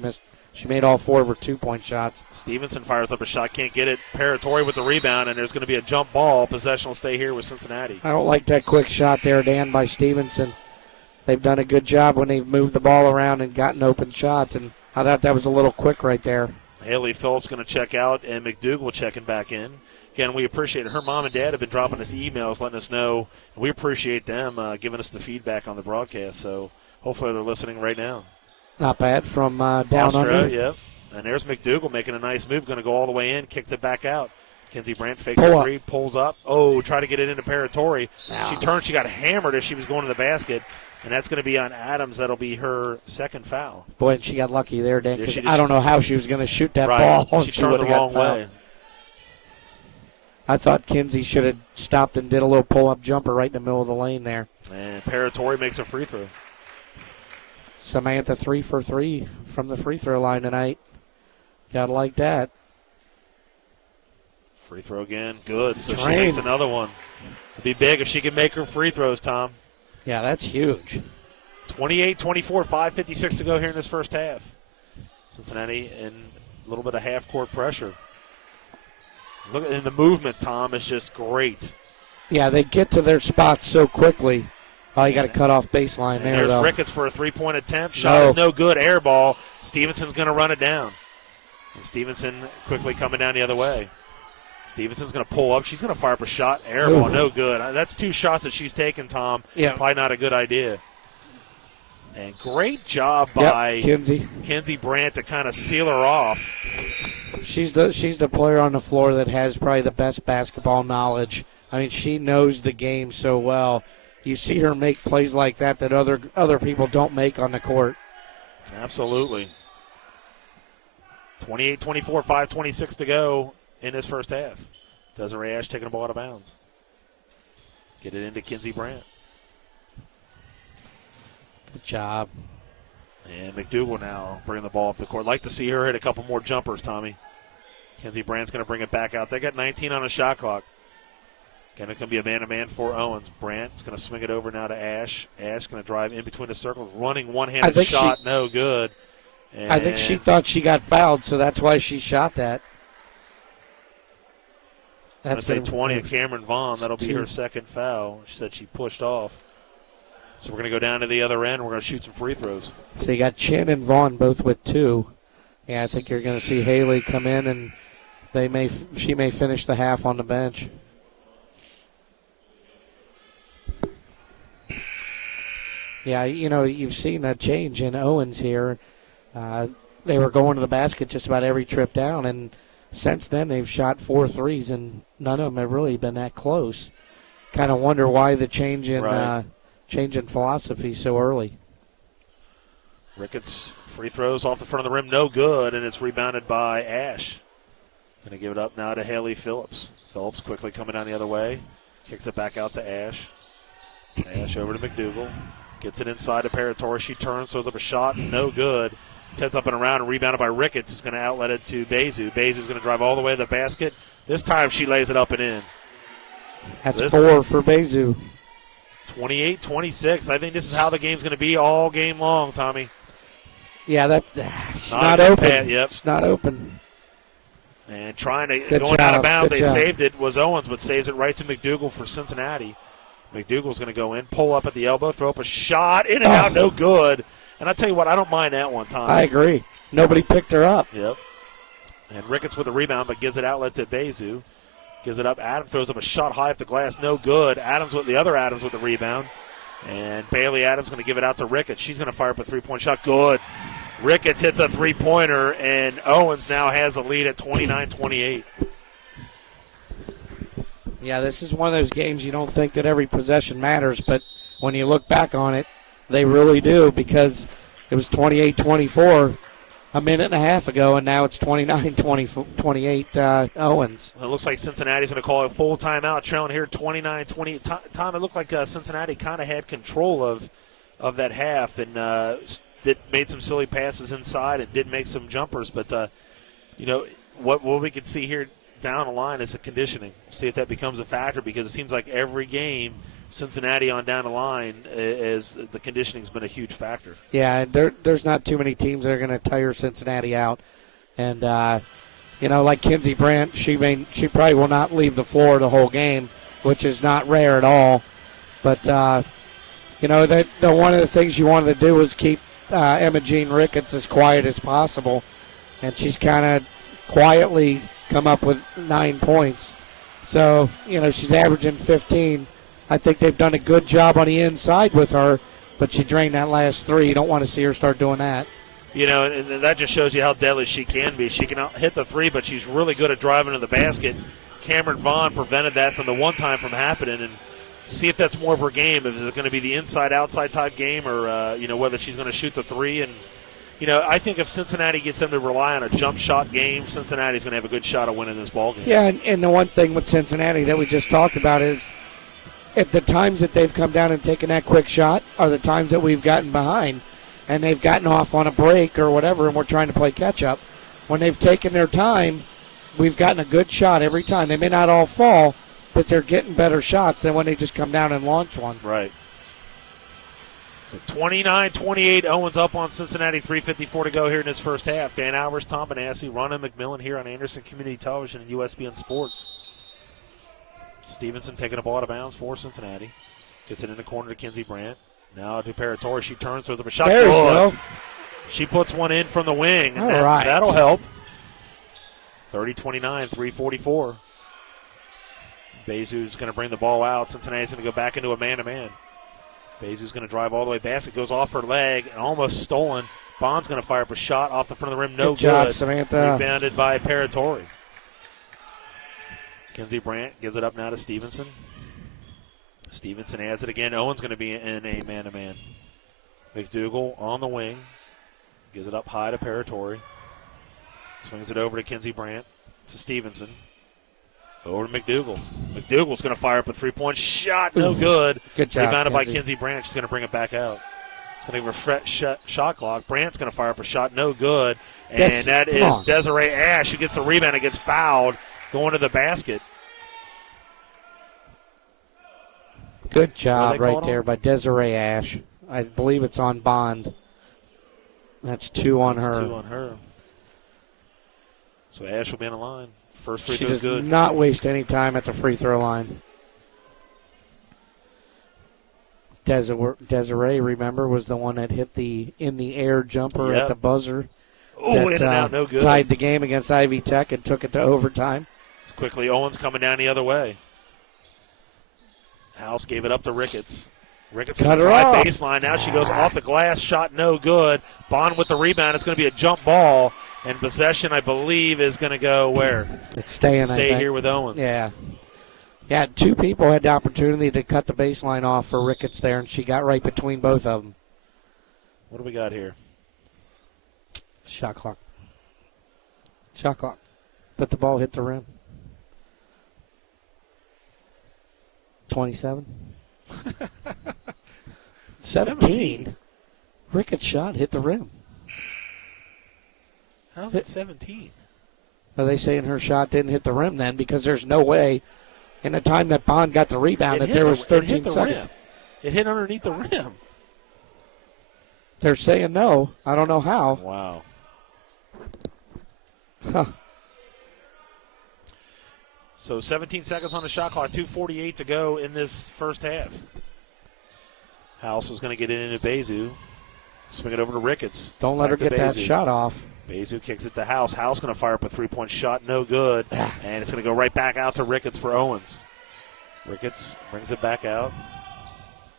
made all 4 of her 2-point shots. Stevenson fires up a shot, can't get it. Paratori with the rebound, and there's going to be a jump ball. Possession will stay here with Cincinnati. I don't like that quick shot there, Dan, by Stevenson. They've done a good job when they've moved the ball around and gotten open shots, and I thought that was a little quick right there. Haley Phillips going to check out, and McDougal checking back in. Again, we appreciate it. Her mom and dad have been dropping us emails, letting us know. We appreciate them giving us the feedback on the broadcast, so hopefully they're listening right now. Not bad from down under. Yep. And there's McDougal making a nice move, going to go all the way in, kicks it back out. Kenzie Brandt fakes a three, pulls up. Oh, try to get it into Paratori. No. She turned, she got hammered as she was going to the basket, and that's going to be on Adams. That'll be her second foul. Boy, and she got lucky there, Dan, because Yeah, I don't know how she was going to shoot that right. ball. She turned the wrong way. I thought Kinsey should have stopped and did a little pull-up jumper right in the middle of the lane there. And Paratori makes a free throw. Samantha 3 for 3 from the free throw line tonight. Gotta like that. Free throw again, good. So Train. she makes another one. It'd be big if she can make her free throws, Tom. Yeah, that's huge. 28-24, 5:56 to go here in this first half. Cincinnati in a little bit of half-court pressure. Look at the movement, Tom, is just great. Yeah, they get to their spots so quickly. Oh, you got to cut off baseline and there, there's though. Ricketts for a three-point attempt. Shot is no good. Air ball. Stevenson's going to run it down. And Stevenson quickly coming down the other way. Stevenson's going to pull up. She's going to fire up a shot. Air ball, no good. That's 2 shots that she's taken, Tom. Yeah. Probably not a good idea. And great job by Kenzie Brandt to kind of seal her off. She's the player on the floor that has probably the best basketball knowledge. I mean, she knows the game so well. You see her make plays like that other people don't make on the court. Absolutely. 28-24, 5:26 to go in this first half. Desiree Ash taking the ball out of bounds. Get it into Kenzie Brandt. Good job. And McDougal now bringing the ball up the court. Like to see her hit a couple more jumpers, Tommy. Kenzie Brandt's going to bring it back out. They got 19 on the shot clock. Again, it's going to be a man-to-man for Owens. Brandt's going to swing it over now to Ash. Ash going to drive in between the circles. Running one-handed shot, no good. And I think she thought she got fouled, so that's why she shot that. I'm going to say 20 of Cameron Vaughn. That'll be 2. her second foul. She said she pushed off. So we're going to go down to the other end. We're going to shoot some free throws. So you got Chin and Vaughn both with 2. Yeah, I think you're going to see Haley come in, and she may finish the half on the bench. Yeah, you've seen a change in Owens here. They were going to the basket just about every trip down, and since then they've shot 4 threes, and none of them have really been that close. Kind of wonder why the change in philosophy so early. Ricketts free throws off the front of the rim, no good, and it's rebounded by Ash. Going to give it up now to Haley Phillips. Phillips quickly coming down the other way. Kicks it back out to Ash. Ash over to McDougal. Gets it inside to Paratori. She turns, throws up a shot, no good. Tipped up and around and rebounded by Ricketts. Is going to outlet it to Bezu. Bezu's going to drive all the way to the basket. This time she lays it up and in. That's 4 for Bezu. 28-26. I think this is how the game's going to be all game long, Tommy. Yeah, she's not open. Yep. It's not open. And trying to Good going job. out of bounds. Good They job. saved it. Was Owens, but saves it right to McDougal for Cincinnati. McDougal's going to go in, pull up at the elbow, throw up a shot, in and out, no good. And I tell you what, I don't mind that one, Tommy. I agree. Nobody picked her up. Yep. And Ricketts with a rebound, but gives it outlet to Bezu. Gives it up. Adams throws up a shot high off the glass, no good. Adams with the rebound. And Bailey Adams going to give it out to Ricketts. She's going to fire up a three-point shot. Good. Ricketts hits a three-pointer, and Owens now has a lead at 29-28. Yeah, this is one of those games you don't think that every possession matters, but when you look back on it, they really do, because it was 28-24, a minute and a half ago, and now it's 29-28 Owens. It looks like Cincinnati's going to call a full timeout, trailing here 29-28. Tom, it looked like Cincinnati kind of had control of that half and made some silly passes inside and did make some jumpers. But, what we can see here down the line is the conditioning. See if that becomes a factor, because it seems like every game Cincinnati on down the line, as the conditioning's been a huge factor. Yeah, there's not too many teams that are going to tire Cincinnati out. And, like Kinsey Brandt, she probably will not leave the floor the whole game, which is not rare at all. But, one of the things you wanted to do was keep Emma Jean Ricketts as quiet as possible. And she's kind of quietly come up with 9 points. So, she's averaging 15. I think they've done a good job on the inside with her, but she drained that last 3. You don't want to see her start doing that. And that just shows you how deadly she can be. She can hit the 3, but she's really good at driving to the basket. Cameron Vaughn prevented that from the one time from happening, and see if that's more of her game. Is it going to be the inside-outside type game, or whether she's going to shoot the 3? And I think if Cincinnati gets them to rely on a jump shot game, Cincinnati's going to have a good shot of winning this ball game. Yeah, and the one thing with Cincinnati that we just talked about is, at the times that they've come down and taken that quick shot are the times that we've gotten behind and they've gotten off on a break or whatever, and we're trying to play catch-up. When they've taken their time, we've gotten a good shot every time. They may not all fall, but they're getting better shots than when they just come down and launch one. Right. So 29-28, Owens up on Cincinnati, 3:54 to go here in this first half. Dan Albers, Tom Benassi, Ron and McMillan here on Anderson Community Television and USBN Sports. Stevenson taking a ball out of bounds for Cincinnati. Gets it in the corner to Kinsey Brandt. Now to Paratori. She turns with a shot. There you go. She puts one in from the wing. All right. That'll help. 30-29, 3:44. Bezu's going to bring the ball out. Cincinnati's going to go back into a man-to-man. Bezu's going to drive all the way. Basket goes off her leg and almost stolen. Bond's going to fire up a shot off the front of the rim. No good. Job, good. Samantha. Rebounded by Paratori. Kinsey Brandt gives it up now to Stevenson. Stevenson has it again. Owens going to be in a man-to-man. McDougal on the wing. Gives it up high to Paratori. Swings it over to Kinsey Brandt to Stevenson. Over to McDougal. McDougal's going to fire up a three-point shot. No good. Good job, Rebounded by Kinsey. Kinsey Brandt. She's going to bring it back out. It's going to refresh shot clock. Brandt's going to fire up a shot. No good. And that is Desiree Ash who gets the rebound and gets fouled going to the basket. Good job right there by Desiree Ash. I believe it's on Bond. That's 2 on her. 2 on her. So Ash will be on the line. First free She throw is does good. not waste any time at the free throw line. Desiree, remember, was the one that hit the in-the-air jumper at the buzzer. Oh, in and out, no good. Tied the game against Ivy Tech and took it to overtime. Quickly, Owens coming down the other way. House gave it up to Ricketts. Ricketts cut her drive off. Baseline. Now she goes off the glass. Shot no good. Bond with the rebound. It's going to be a jump ball. And possession, I believe, is going to go where? It's staying, Stay here with Owens. Yeah. Yeah, 2 people had the opportunity to cut the baseline off for Ricketts there, and she got right between both of them. What do we got here? Shot clock. Shot clock. But the ball hit the rim. 27. 17. Ricketts' shot hit the rim. How's it 17? Are they saying her shot didn't hit the rim then? Because there's no way in the time that Bond got the rebound that there was 13 seconds. It hit underneath the rim. They're saying no. I don't know how. Wow. Huh. So 17 seconds on the shot clock, 2:48 to go in this first half. House is going to get it into Bezu. Swing it over to Ricketts. Don't let her get that shot off. Bezu kicks it to House. House going to fire up a three-point shot. No good. And it's going to go right back out to Ricketts for Owens. Ricketts brings it back out.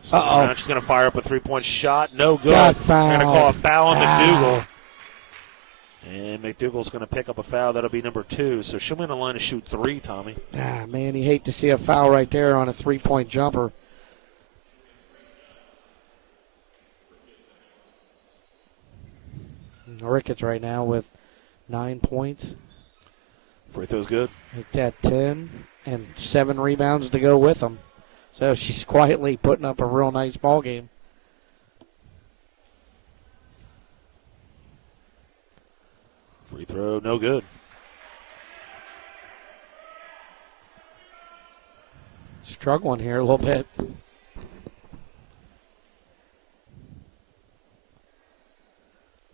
She's going to fire up a three-point shot. No good. They're going to call a foul on McDougal. And McDougal's going to pick up a foul. That'll be number 2. So she'll be in the line to shoot 3, Tommy. Man, you hate to see a foul right there on a three-point jumper. Ricketts right now with 9 points. Free throw's good. Got 10 and 7 rebounds to go with them. So she's quietly putting up a real nice ball game. Free throw, no good. Struggling here a little bit.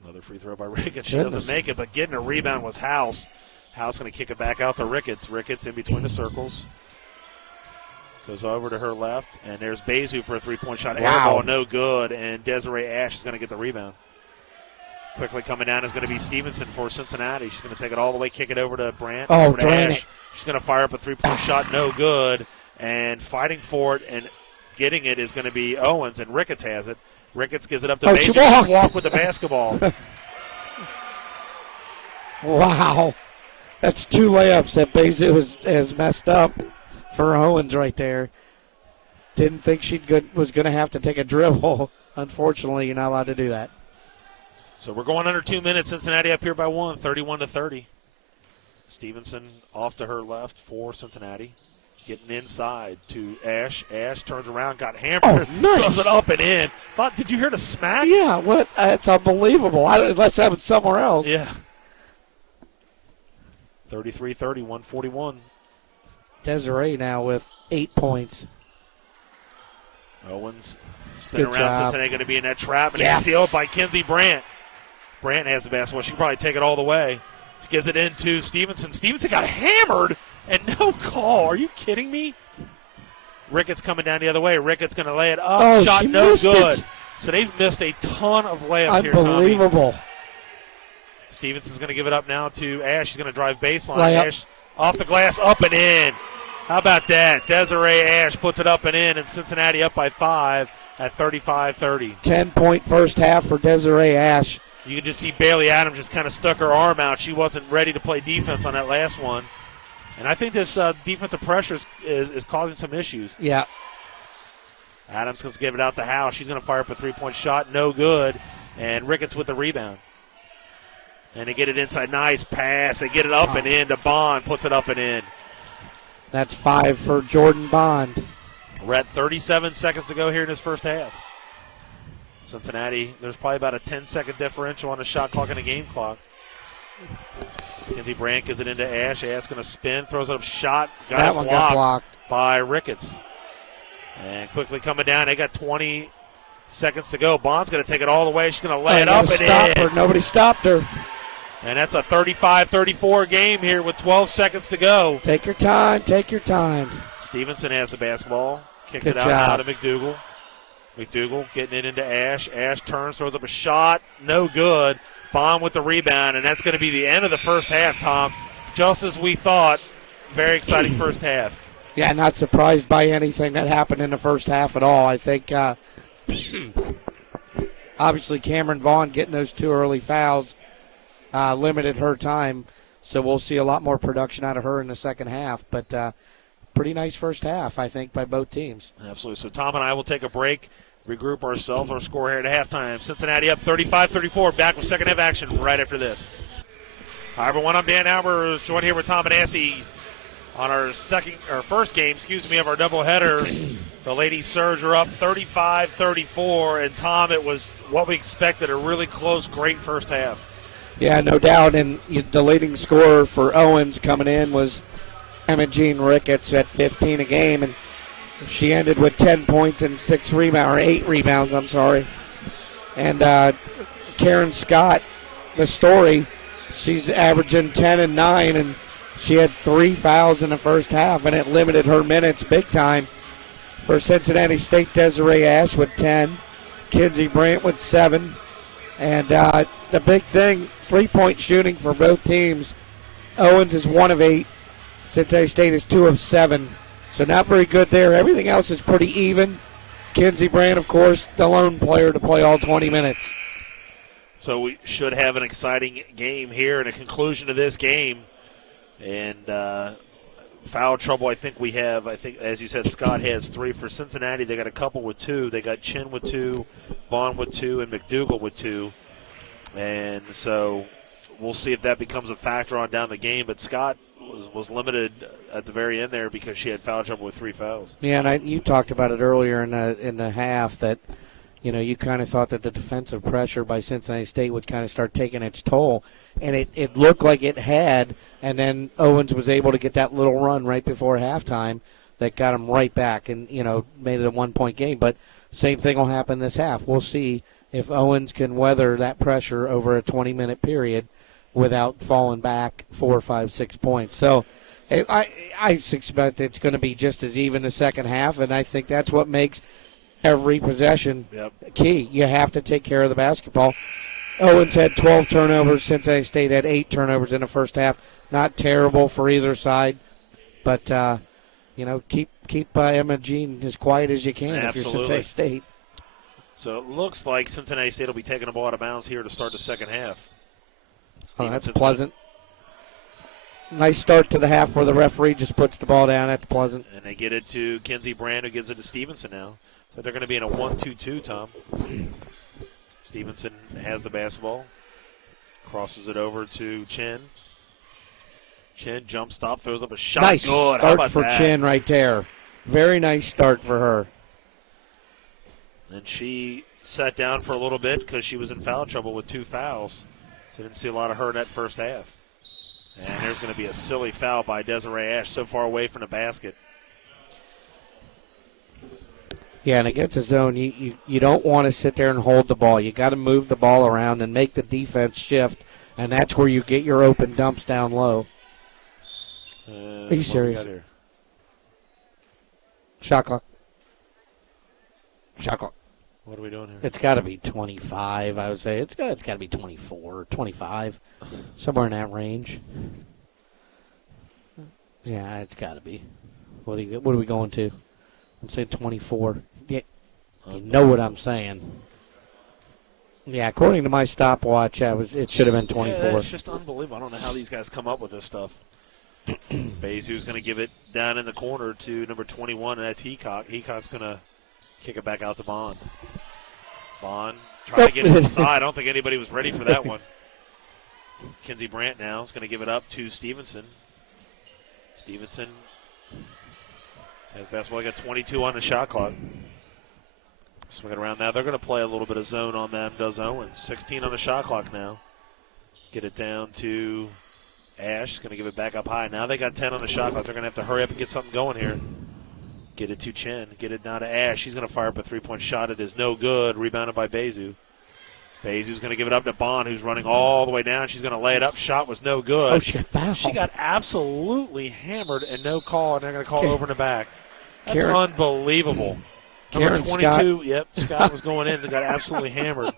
Another free throw by Ricketts. She doesn't make it, but getting a rebound was House. House going to kick it back out to Ricketts. Ricketts in between the circles. Goes over to her left, and there's Bezu for a three-point shot. Air ball, no good, and Desiree Ash is going to get the rebound. Quickly coming down is going to be Stevenson for Cincinnati. She's going to take it all the way, kick it over to Brandt. Oh, over to drain Ash. it. She's going to fire up a three-point shot, no good. And fighting for it and getting it is going to be Owens, and Ricketts has it. Ricketts gives it up to Bezu. She walked with the basketball. Wow. That's 2 layups that Bezu has messed up for Owens right there. Didn't think she was going to have to take a dribble. Unfortunately, you're not allowed to do that. So we're going under 2 minutes. Cincinnati up here by 1, 31-30. Stevenson off to her left for Cincinnati. Getting inside to Ash. Ash turns around, got hammered. Oh, nice. Throws it up and in. Did you hear the smack? Yeah, what? It's unbelievable. Unless that happened somewhere else. Yeah. 33-30, 141. Desiree now with 8 points. Owens spin around. Cincinnati going to be in that trap, and it's stealed by Kinsey Brandt. Brandt has the basketball. She can probably take it all the way. She gives it into Stevenson. Stevenson got hammered, and no call. Are you kidding me? Ricketts coming down the other way. Ricketts going to lay it up. Oh, shot no good. It. So they've missed a ton of layups here, Tommy. Unbelievable. Stevenson's going to give it up now to Ash. She's going to drive baseline. Layup. Ash off the glass, up and in. How about that? Desiree Ash puts it up and in, and Cincinnati up by 5 at 35-30. 10-point first half for Desiree Ash. You can just see Bailey Adams just kind of stuck her arm out. She wasn't ready to play defense on that last one. And I think this defensive pressure is causing some issues. Yeah. Adams going to give it out to Howe. She's going to fire up a three-point shot. No good. And Ricketts with the rebound. And they get it inside. Nice pass. They get it up and in to Bond. Puts it up and in. That's 5 for Jordan Bond. We're at 37 seconds to go here in this first half. Cincinnati, there's probably about a 10-second differential on the shot clock and the game clock. Kinsey Brandt gives it into Ash. Ash going to spin, throws it up, shot. Got blocked by Ricketts. And quickly coming down. They got 20 seconds to go. Bond's going to take it all the way. She's going to lay it up and in. Nobody stopped her. And that's a 35-34 game here with 12 seconds to go. Take your time. Take your time. Stevenson has the basketball. Kicks Good it out job. now to McDougal. McDougal getting it into Ash. Ash turns, throws up a shot. No good. Bond with the rebound, and that's going to be the end of the first half, Tom. Just as we thought. Very exciting first half. Yeah, not surprised by anything that happened in the first half at all. I think obviously Cameron Vaughn getting those 2 early fouls limited her time, so we'll see a lot more production out of her in the second half. But pretty nice first half, I think, by both teams. Absolutely. So Tom and I will take a break, regroup ourselves, our score here at halftime. Cincinnati up 35-34. Back with second half action right after this. Hi, everyone. I'm Dan Albers, joined here with Tom and Assey on our first game, of our doubleheader. The Ladies Surge are up 35-34, and Tom, it was what we expected, a really close, great first half. Yeah, no doubt. And the leading scorer for Owens coming in was Emma Jean Ricketts at 15 a game, and she ended with 10 points and 8 rebounds. And Karen Scott, the story, she's averaging 10 and 9, and she had 3 fouls in the first half, and it limited her minutes big time. For Cincinnati State, Desiree Ash with 10, Kinsey Brandt with 7, and the big thing, 3-point shooting for both teams. Owens is 1 of 8. Cincinnati State is 2 of 7. So not very good there. Everything else is pretty even. Kinsey Brandt, of course, the lone player to play all 20 minutes. So we should have an exciting game here and a conclusion to this game. And foul trouble, I think we have. I think, as you said, Scott has 3 for Cincinnati. They got a couple with 2. They got Chin with 2, Vaughn with 2, and McDougal with 2. And so we'll see if that becomes a factor on down the game. But Scott was limited at the very end there because she had foul trouble with 3 fouls. Yeah, and you talked about it earlier in the half that, you kind of thought that the defensive pressure by Cincinnati State would kind of start taking its toll, and it looked like it had, and then Owens was able to get that little run right before halftime that got him right back and, made it a 1-point game. But same thing will happen this half. We'll see if Owens can weather that pressure over a 20-minute period without falling back 4, 5, 6 points. So I suspect it's going to be just as even the second half, and I think that's what makes every possession key. You have to take care of the basketball. Owens had 12 turnovers. Cincinnati State had 8 turnovers in the first half. Not terrible for either side, but keep Emma Jean as quiet as you can. Absolutely. If you're Cincinnati State. So it looks like Cincinnati State will be taking the ball out of bounds here to start the second half. Oh, that's pleasant. Nice start to the half where the referee just puts the ball down. That's pleasant. And they get it to Kinsey Brand, who gives it to Stevenson now. So they're going to be in a 1-2-2, Tom. Stevenson has the basketball. Crosses it over to Chin. Chin jump stop, throws up a shot. Nice Good. start for Chin right there. Very nice start for her. And she sat down for a little bit because she was in foul trouble with 2 fouls. So didn't see a lot of her in that first half. And there's going to be a silly foul by Desiree Ash so far away from the basket. Yeah, and against a zone, you don't want to sit there and hold the ball. You got to move the ball around and make the defense shift, and that's where you get your open dumps down low. Are you serious? Shot clock. Shot clock. What are we doing here? It's got to be 25, I would say. It's got to be 24, 25, somewhere in that range. Yeah, it's got to be. What are we going to? I'm saying 24. Yeah, you know what I'm saying. Yeah, according to my stopwatch, it should have been 24. Yeah, it's just unbelievable. I don't know how these guys come up with this stuff. Bezu's going to give it down in the corner to number 21, and that's Heacock. Heacock's going to kick it back out to Bond. Bond trying to get it inside. I don't think anybody was ready for that one. Kinsey Brandt now is going to give it up to Stevenson. Stevenson has basketball. Got 22 on the shot clock. Swing it around now. They're going to play a little bit of zone on them, does Owens. 16 on the shot clock now. Get it down to Ash. Going to give it back up high. Now they got 10 on the shot clock. They're going to have to hurry up and get something going here. Get it to Chen. Get it down to Ash. She's going to fire up a 3-point shot. It is no good. Rebounded by Bezu. Bezu's going to give it up to Bond, who's running all the way down. She's going to lay it up. Shot was no good. Oh, she got fouled. She got absolutely hammered and no call, and they're going to call over in the back. That's Karen, unbelievable. Karen Number 22, Scott. Yep, Scott was going in and got absolutely hammered.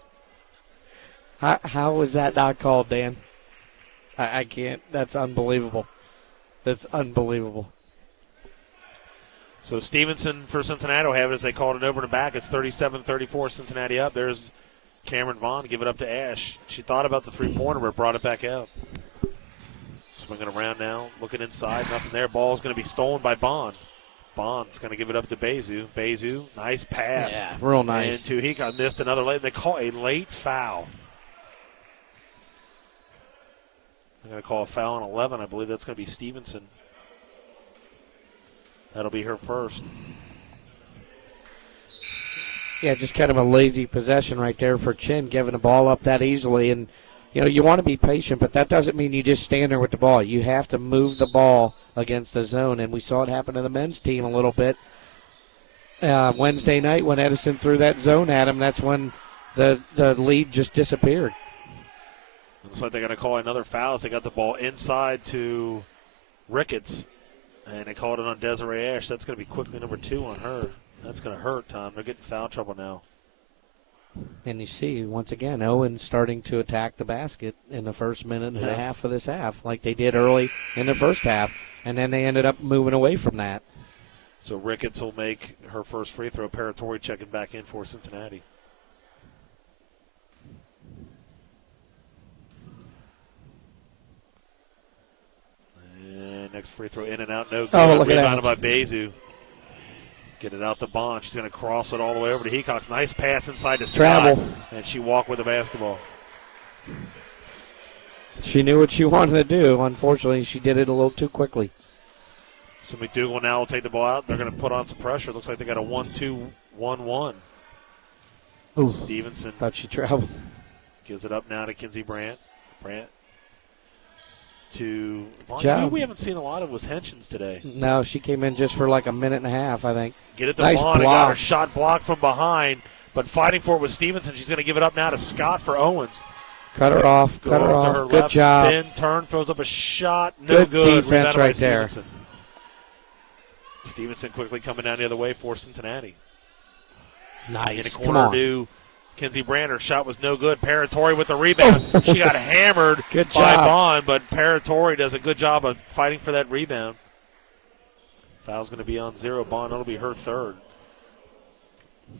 How was that not called, Dan? I can't. That's unbelievable. That's unbelievable. So Stevenson for Cincinnati will have it as they called it over in the back. It's 37-34, Cincinnati up. There's Cameron Vaughn to give it up to Ash. She thought about the three-pointer, but brought it back out. Swinging around now, looking inside, nothing there. Ball's going to be stolen by Bond. Bond's going to give it up to Bezu. Bezu, nice pass. Yeah, real nice. And Tuhika missed another late. They call a late foul. They're going to call a foul on 11. I believe that's going to be Stevenson. That'll be her first. Yeah, just kind of a lazy possession right there for Chin, giving the ball up that easily. And, you want to be patient, but that doesn't mean you just stand there with the ball. You have to move the ball against the zone, and we saw it happen to the men's team a little bit. Wednesday night when Edison threw that zone at him, that's when the lead just disappeared. Looks like they're going to call another foul as they got the ball inside to Ricketts. And they called it on Desiree Ash. That's going to be quickly number 2 on her. That's going to hurt, Tom. They're getting foul trouble now. And you see, once again, Owens starting to attack the basket in the first minute and a half of this half, like they did early in the first half. And then they ended up moving away from that. So Ricketts will make her first free throw. Paratori checking back in for Cincinnati. And next free throw in and out, no good. Oh, look Rebounded at that. by Bezu. Get it out to Bond. She's going to cross it all the way over to Heacock. Nice pass inside to Scott. Travel. And she walked with the basketball. She knew what she wanted to do. Unfortunately, she did it a little too quickly. So McDougal now will take the ball out. They're going to put on some pressure. Looks like they got a 1-2-1-1. Ooh, Stevenson thought she traveled. gives it up now to Kinsey Brandt. Brandt to Vaughn. Job. Who we haven't seen a lot of was Henshins today. No, she came in just for like a minute and a half, I think. Get it to Nice Vaughn and block. got her shot blocked from behind, but fighting for it was Stevenson. She's going to give it up now to Scott for Owens. Cut her off. Go Cut her off to off. her Good left, job. spin, turn, throws up a shot. No Good good. defense Rebounded by right there. Stevenson. Stevenson quickly coming down the other way for Cincinnati. In Nice. the Come corner on. to Kinsey Brandt. Her shot was no good. Paratori with the rebound. She got hammered Good by job. Bond, but Paratori does a good job of fighting for that rebound. Foul's going to be on 0. Bond, that'll be her third.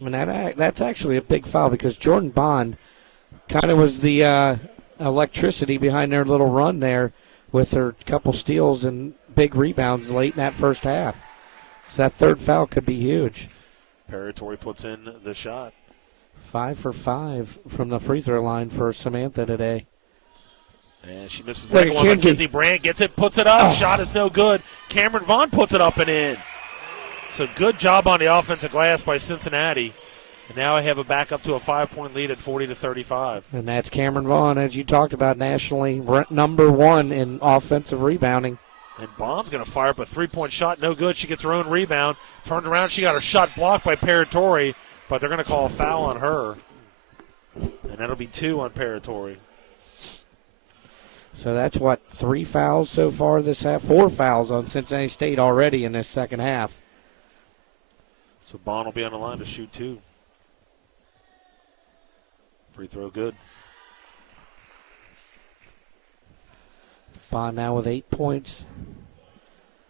I mean, that's actually a big foul because Jordan Bond kind of was the electricity behind their little run there with her couple steals and big rebounds late in that first half. So that third foul could be huge. Paratori puts in the shot. 5 for 5 from the free throw line for Samantha today. And she misses Look that at one, but Kinsey. Kinsey Brandt gets it, puts it up. Oh. Shot is no good. Cameron Vaughn puts it up and in. So good job on the offensive glass by Cincinnati. And now I have a back up to a 5-point lead at 40-35. And that's Cameron Vaughn, as you talked about, nationally number 1 in offensive rebounding. And Bond's going to fire up a 3-point shot. No good. She gets her own rebound. Turned around. She got her shot blocked by Paratori, but they're going to call a foul on her. And that'll be 2 on Paratori. So that's what, 3 fouls so far this half? 4 fouls on Cincinnati State already in this second half. So Bond will be on the line to shoot 2. Free throw good. Bond now with 8 points,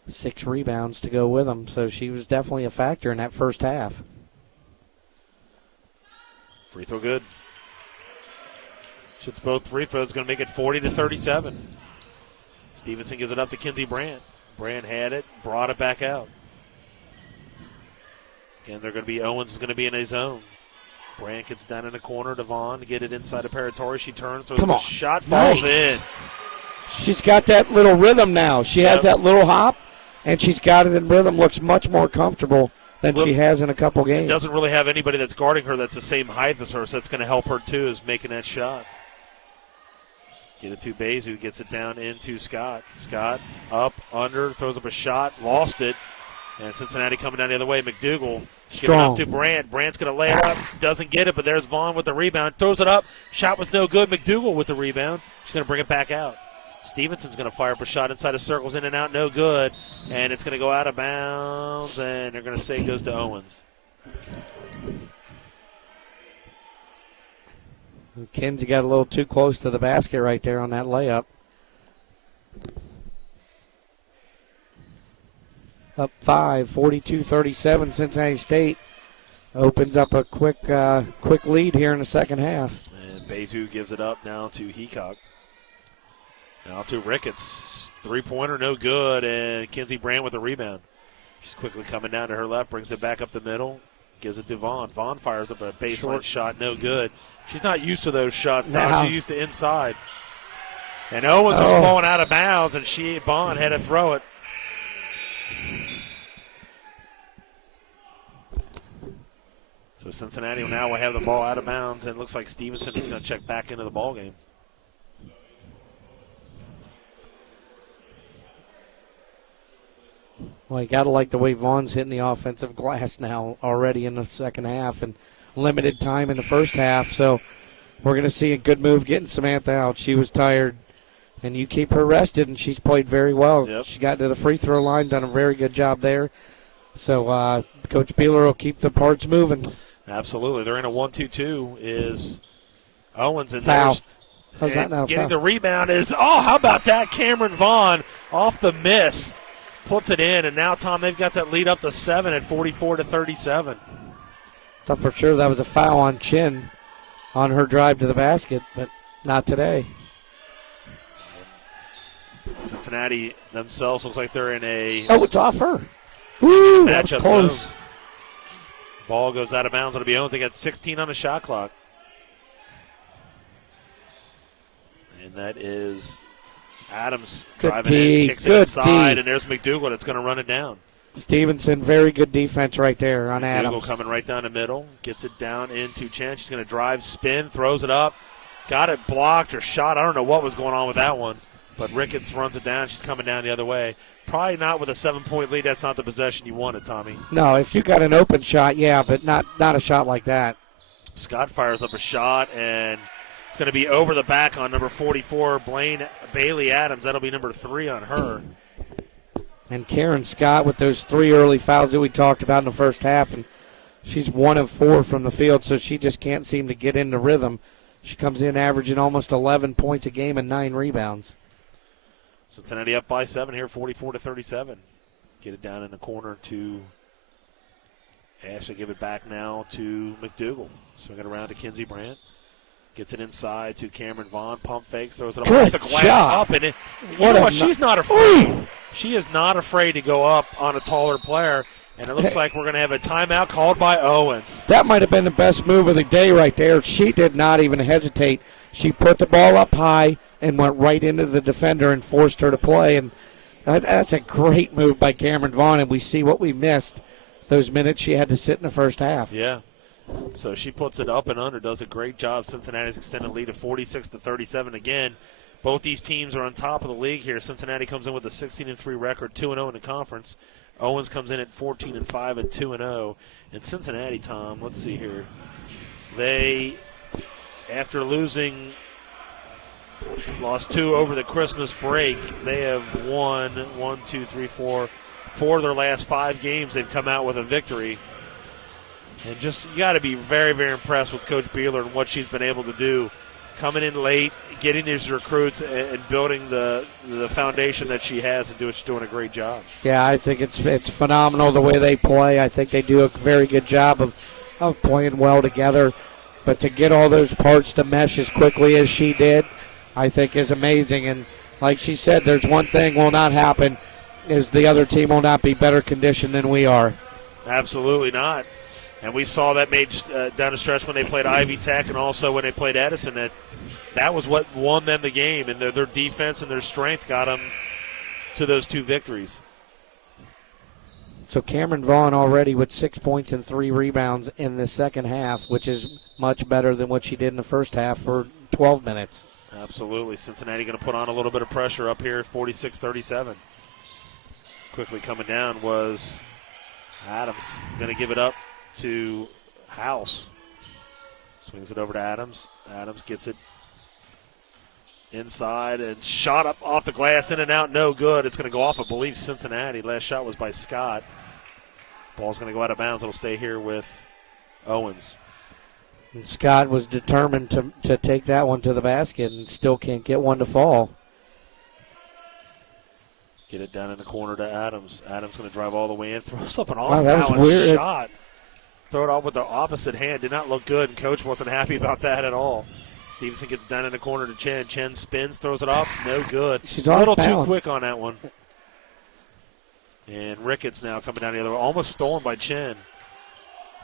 6 rebounds to go with him. So she was definitely a factor in that first half. Free throw good. Shoots both free throws, going to make it 40-37. Stevenson gives it up to Kinsey Brandt. Brandt had it, brought it back out. Again, they're going to be, Owens is going to be in a zone. Brandt gets down in the corner to Vaughn to get it inside of Paratori. She turns, throws Come the on. shot, falls Nice. in. She's got that little rhythm now. She has that little hop, and she's got it in rhythm. Looks much more comfortable than she has in a couple games. Doesn't really have anybody that's guarding her that's the same height as her, so that's going to help her too, is making that shot. Get it to Bays, who gets it down into Scott. Scott up, under, throws up a shot, lost it. And Cincinnati coming down the other way. McDougal giving Strong. up to Brandt. Brandt's going to lay it up, doesn't get it, but there's Vaughn with the rebound. Throws it up, shot was no good. McDougal with the rebound. She's going to bring it back out. Stevenson's going to fire up a shot inside of circles, in and out, no good. And it's going to go out of bounds, and they're going to say it goes to Owens. Kinsey got a little too close to the basket right there on that layup. Up 5, 42-37. Cincinnati State opens up a quick lead here in the second half. And Bezu gives it up now to Heacock. Now to Ricketts. 3-pointer, no good. And Kinsey Brandt with the rebound. She's quickly coming down to her left, brings it back up the middle, gives it to Vaughn. Vaughn fires up a baseline shot, no good. She's not used to those shots now. She's used to inside. And Owens was falling out of bounds, and Vaughn had to throw it. So Cincinnati now will have the ball out of bounds, and it looks like Stevenson is going to check back into the ball game. Well, you got to like the way Vaughn's hitting the offensive glass now already in the second half and limited time in the first half. So we're going to see a good move getting Samantha out. She was tired, and you keep her rested, and she's played very well. Yep. She got to the free throw line, done a very good job there. So Coach Beeler will keep the parts moving. Absolutely. They're in a 1-2-2 is Owens and Foul. there's How's that now? getting Foul? the rebound is, how about that? Cameron Vaughn off the miss. Puts it in, and now, Tom, they've got that lead up to 7 at 44-37. Thought for sure that was a foul on Chin on her drive to the basket, but not today. Cincinnati themselves looks like they're in a Oh, it's off her. Woo, that was matchup close. zone. Ball goes out of bounds. It'll be Owens. They got 16 on the shot clock. that is Adams Good driving D. in, kicks it Good inside, D. and there's McDougal that's going to run it down. Stevenson, very good defense right there on Adams. McDougal coming right down the middle, gets it down into Chen. She's going to drive, spin, throws it up. Got it blocked or shot. I don't know what was going on with that one. But Ricketts runs it down. She's coming down the other way. Probably not with a 7-point lead. That's not the possession you wanted, Tommy. No, if you got an open shot, yeah, but not a shot like that. Scott fires up a shot, and it's going to be over the back on number 44, Bailey Adams. That'll be number 3 on her. And Karen Scott with those 3 early fouls that we talked about in the first half, and she's 1 of 4 from the field, so she just can't seem to get into rhythm. She comes in averaging almost 11 points a game and 9 rebounds. Cincinnati up by 7 here, 44-37. Get it down in the corner to Ashley. Give it back now to McDougal. Swing it around to Kinsey Brandt. Gets it inside to Cameron Vaughn. Pump fakes, throws it off the glass up. And she's not afraid. Ooh. She is not afraid to go up on a taller player. And it looks like we're going to have a timeout called by Owens. That might have been the best move of the day right there. She did not even hesitate. She put the ball up high and went right into the defender and forced her to play. And that's a great move by Cameron Vaughn, and we see what we missed those minutes she had to sit in the first half. Yeah. So she puts it up and under, does a great job. Cincinnati's extended lead of 46-37 again. Both these teams are on top of the league here. Cincinnati comes in with a 16-3 record, 2-0 in the conference. Owens comes in at 14-5 and 2-0. And Cincinnati, Tom, let's see here. They, after lost 2 over the Christmas break, they have won 4 of their last 5 games. They've come out with a victory. And just, you got to be very, very impressed with Coach Beeler and what she's been able to do. Coming in late, getting these recruits, and building the foundation that she has, and she's doing a great job. Yeah, I think it's phenomenal the way they play. I think they do a very good job of playing well together. But to get all those parts to mesh as quickly as she did, I think is amazing. And like she said, there's one thing will not happen, is the other team will not be better conditioned than we are. Absolutely not. And we saw that made down the stretch when they played Ivy Tech and also when they played Edison. That was what won them the game, and their defense and their strength got them to those 2 victories. So Cameron Vaughn already with 6 points and 3 rebounds in the second half, which is much better than what she did in the first half for 12 minutes. Absolutely. Cincinnati going to put on a little bit of pressure up here, 46-37. Quickly coming down was Adams. Going to give it up to House. Swings it over to Adams. Adams gets it inside and shot up off the glass, in and out, no good. It's going to go off, I believe, Cincinnati. Last shot was by Scott. Ball's going to go out of bounds. It'll stay here with Owens. And Scott was determined to take that one to the basket and still can't get one to fall. Get it down in the corner to Adams. Adams going to drive all the way in. Throws up an off-balance shot. Throw it off with the opposite hand. Did not look good, and Coach wasn't happy about that at all. Stevenson gets down in the corner to Chen. Chen spins, throws it up. No good. She's a little too quick on that one. And Ricketts now coming down the other way. Almost stolen by Chen.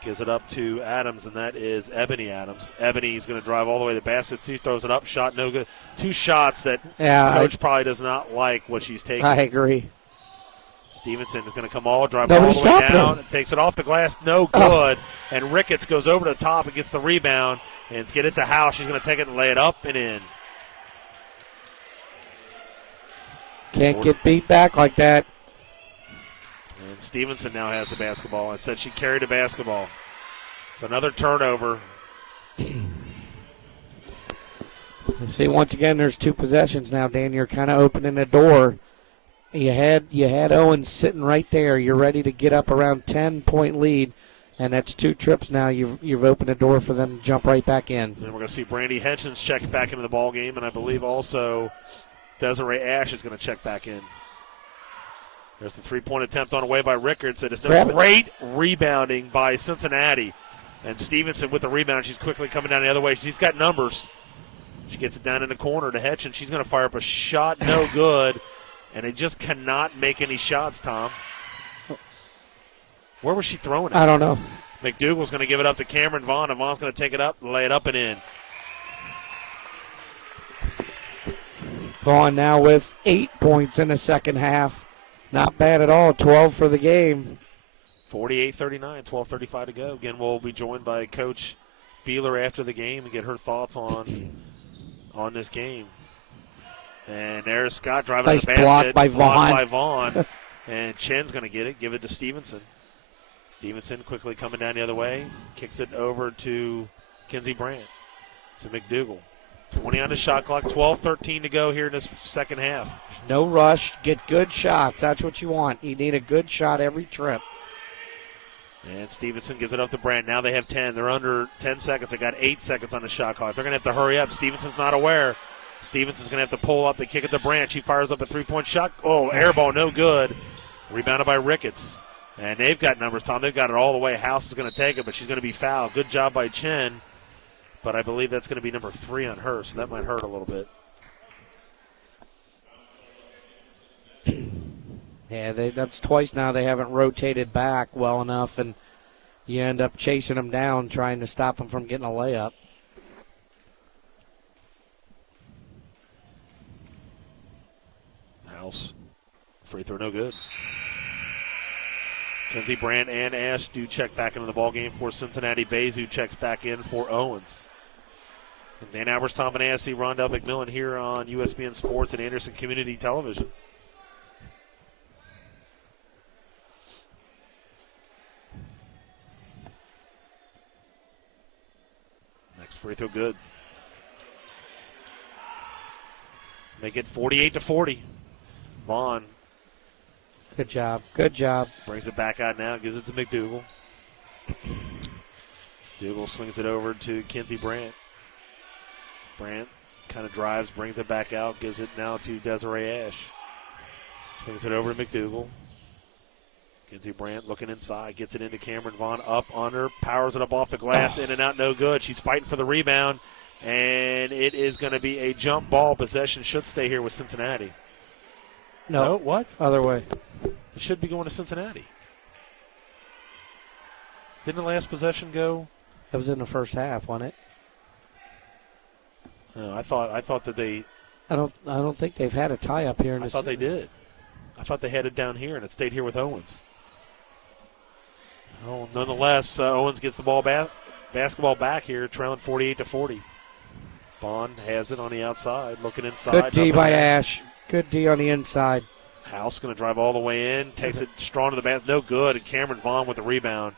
Gives it up to Adams, and that is Ebony Adams. Ebony's going to drive all the way to the basket. She throws it up. Shot no good. 2 shots that Coach probably does not like what she's taking. I agree. Stevenson is going to come drive all the way down. Takes it off the glass. No good. And Ricketts goes over the top and gets the rebound. And get it to House. She's going to take it and lay it up and in. Can't get beat back like that. And Stevenson now has the basketball. It said she carried the basketball. So another turnover. See, once again, there's 2 possessions now, Dan. You're kind of opening the door. You had Owens sitting right there. You're ready to get up around 10-point lead, and that's 2 trips now. You've opened the door for them to jump right back in. And we're going to see Brandy Henshins check back into the ball game, and I believe also Desiree Ash is going to check back in. There's the 3-point attempt on the way by Ricketts. It is great rebounding by Cincinnati. And Stevenson with the rebound. She's quickly coming down the other way. She's got numbers. She gets it down in the corner to Hetch, and she's going to fire up a shot. No good. And they just cannot make any shots, Tom. Where was she throwing it? I don't know. McDougal's going to give it up to Cameron Vaughn, and Vaughn's going to take it up and lay it up and in. Vaughn now with 8 points in the second half. Not bad at all. 12 for the game. 48-39, 12:35 to go. Again, we'll be joined by Coach Beeler after the game and get her thoughts on this game. And there's Scott driving nice to the basket. Block by Vaughn. And Chen's going to get it. Give it to Stevenson. Stevenson quickly coming down the other way. Kicks it over to Kinsey Brandt. To McDougal. 20 on the shot clock. 12-13 to go here in this second half. No rush. Get good shots. That's what you want. You need a good shot every trip. And Stevenson gives it up to Brandt. Now they have 10. They're under 10 seconds. They got 8 seconds on the shot clock. They're going to have to hurry up. Stevenson's not aware. Stevenson's going to have to pull up. They kick it to Brandt. She fires up a three-point shot. Oh, air ball, no good. Rebounded by Ricketts. And they've got numbers, Tom. They've got it all the way. House is going to take it, but she's going to be fouled. Good job by Chen. But I believe that's going to be number 3 on her, so that might hurt a little bit. Yeah, that's twice now they haven't rotated back well enough, and you end up chasing them down, trying to stop them from getting a layup. House. Free throw, no good. Kinsey Brandt and Ash do check back into the ballgame for Cincinnati. Bezu checks back in for Owens. And Dan Albers, Tom Benassi, Rondell McMillan here on USBN Sports and Anderson Community Television. Next free throw good. Make it 48-40. Vaughn. Good job. Good job. Brings it back out now. Gives it to McDougal. McDougal swings it over to Kinsey Brandt. Brandt kind of drives, brings it back out, gives it now to Desiree Ash. Swings it over to McDougal. Kinsey Brandt looking inside, gets it into Cameron Vaughn, up under, powers it up off the glass, in and out, no good. She's fighting for the rebound, and it is going to be a jump ball. Possession should stay here with Cincinnati. No, what? Other way. It should be going to Cincinnati. Didn't the last possession go? That was in the first half, wasn't it? No, I thought that they. I don't think they've had a tie up here. I thought they did. I thought they had it down here and it stayed here with Owens. Oh, nonetheless, Owens gets the ball basketball back here, trailing 48-40. Bond has it on the outside, looking inside. Good D by Ash. Good D on the inside. House going to drive all the way in, takes it strong to the basket, no good. And Cameron Vaughn with the rebound,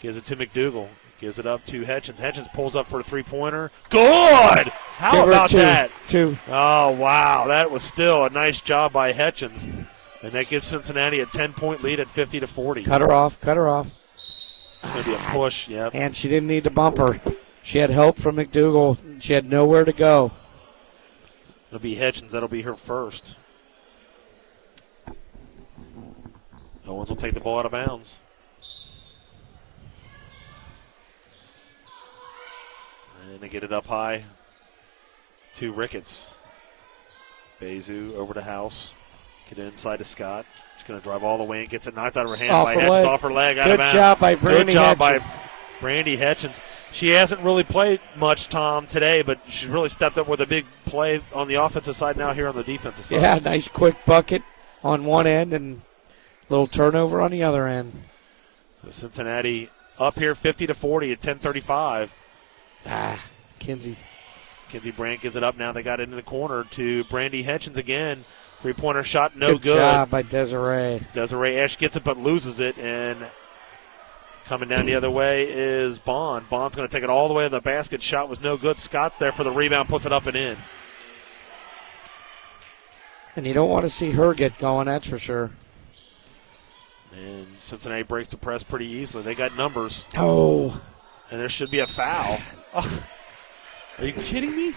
gives it to McDougal. Gives it up to Hedgens. Hedgens pulls up for a three-pointer. Good! How about that? Two. Oh, wow. That was still a nice job by Hedgens. And that gives Cincinnati a 10-point lead at 50-40. Cut her off. Cut her off. It's going to be a push, yep. And she didn't need to bump her. She had help from McDougal. She had nowhere to go. It'll be Hedgens. That'll be her first. Owens will take the ball out of bounds. And they get it up high to Ricketts. Bezu over to House. Get it inside to Scott. She's going to drive all the way and gets it knocked out of her hand by Hedges off her leg. Out of bounds. Good job by Brandy Good job Hedges. by Brandy Hedges. She hasn't really played much, Tom, today, but she's really stepped up with a big play on the offensive side now here on the defensive side. Yeah, nice quick bucket on one end and a little turnover on the other end. So Cincinnati up here 50-40 at 10:35. Kinsey Brandt gives it up now. They got it in the corner to Brandy Hedgens again. Three-pointer shot, no good. Good job by Desiree. Desiree Ash gets it but loses it, and coming down the other way is Bond. Bond's going to take it all the way to the basket. Shot was no good. Scott's there for the rebound, puts it up and in. And you don't want to see her get going, that's for sure. And Cincinnati breaks the press pretty easily. They got numbers. Oh. And there should be a foul. Oh, are you kidding me?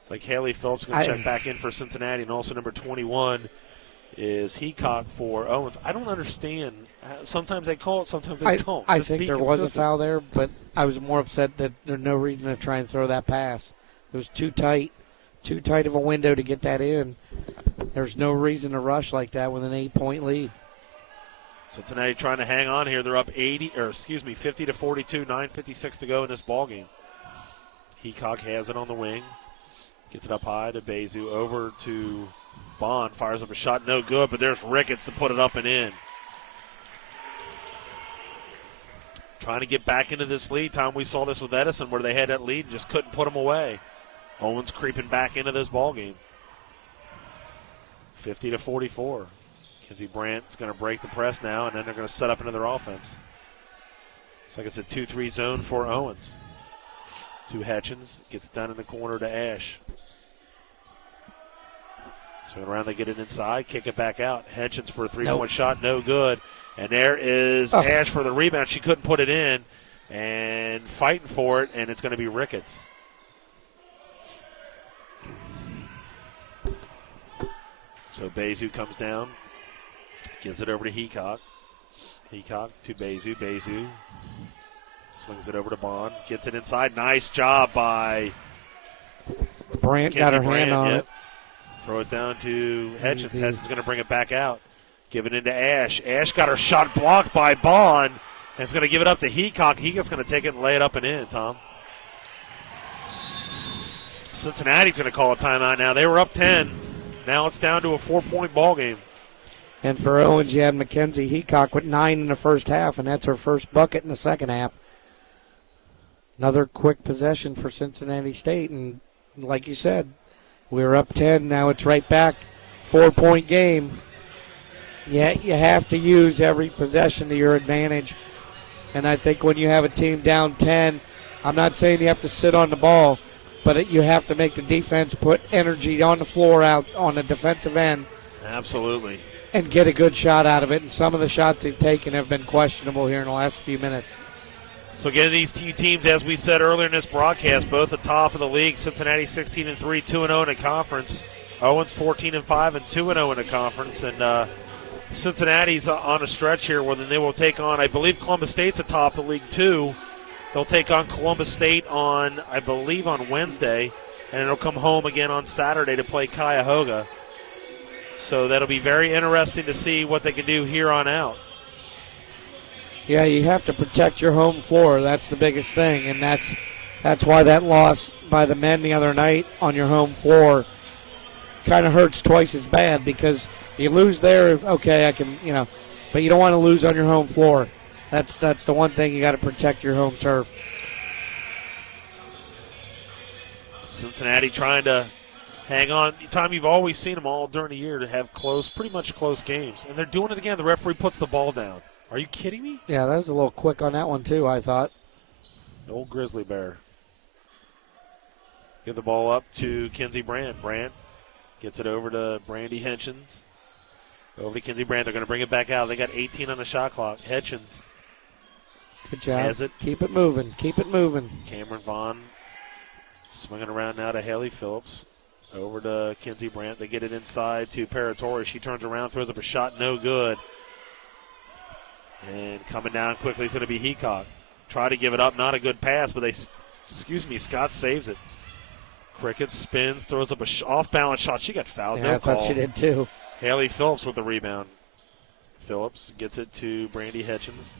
It's like Haley Phillips going to check back in for Cincinnati, and also number 21 is Heacock for Owens. I don't understand. Sometimes they call it, sometimes they don't. I Just think be there consistent. was a foul there, but I was more upset that there's no reason to try and throw that pass. It was too tight of a window to get that in. There's no reason to rush like that with an 8-point lead. Cincinnati trying to hang on here. They're up 50-42, 9:56 to go in this ballgame. Heacock has it on the wing. Gets it up high to Bezu. Over to Bond. Fires up a shot. No good, but there's Ricketts to put it up and in. Trying to get back into this lead. Tom, we saw this with Edison where they had that lead and just couldn't put them away. Owens creeping back into this ball game. 50-44. Kinsey Brandt's going to break the press now, and then they're going to set up into their offense. Looks like it's a 2-3 zone for Owens. To Hutchins. Gets down in the corner to Ash. Swing around, they get it inside, kick it back out. Hutchins for a three-point shot, no good. And there is Ash for the rebound. She couldn't put it in, and fighting for it, and it's going to be Ricketts. So Bezu comes down, gives it over to Heacock. Heacock to Bezu. Bezu swings it over to Bond, gets it inside. Nice job by Brandt. Got her hand on it. Throw it down to Hutchins. Hutchins going to bring it back out. Give it into Ash. Ash got her shot blocked by Bond, and it's going to give it up to Heacock. Heacock's going to take it and lay it up and in, Tom. Cincinnati's going to call a timeout now. They were up 10. Now it's down to a 4-point ball game. And for Owens, you had Mackenzie Heacock with 9 in the first half, and that's her first bucket in the second half. Another quick possession for Cincinnati State, and like you said, we were up 10. Now it's right back. 4-point game. Yeah, you have to use every possession to your advantage. And I think when you have a team down 10, I'm not saying you have to sit on the ball, but you have to make the defense put energy on the floor out on the defensive end. Absolutely. And get a good shot out of it. And some of the shots they've taken have been questionable here in the last few minutes. So again, these two teams, as we said earlier in this broadcast, both at the top of the league. Cincinnati 16-3, 2-0 in the conference. Owens 14-5 and 2-0 in the conference. And Cincinnati's on a stretch here where then they will take on, I believe Columbus State's atop the league too. They'll take on Columbus State on, I believe, on Wednesday, and it'll come home again on Saturday to play Cuyahoga. So that'll be very interesting to see what they can do here on out. Yeah, you have to protect your home floor. That's the biggest thing, and that's why that loss by the men the other night on your home floor kind of hurts twice as bad, because if you lose there, okay, I can, but you don't want to lose on your home floor. That's the one thing, you got to protect your home turf. Cincinnati trying to hang on. Tom, you've always seen them all during the year to have pretty much close games, and they're doing it again. The referee puts the ball down. Are you kidding me? Yeah, that was a little quick on that one too, I thought. Old Grizzly Bear. Give the ball up to Kinsey Brandt. Brandt gets it over to Brandy Hutchins. Over to Kinsey Brandt. They're going to bring it back out. They got 18 on the shot clock. Hutchins. Good job. Has it. Keep it moving. Keep it moving. Cameron Vaughn swinging around now to Haley Phillips. Over to Kinsey Brandt. They get it inside to Paratori. She turns around, throws up a shot. No good. And coming down quickly is going to be Heacock. Try to give it up. Not a good pass, but Scott saves it. Cricket spins, throws up a off-balance shot. She got fouled. Yeah, No I thought call. she did too. Haley Phillips with the rebound. Phillips gets it to Brandy Hutchins.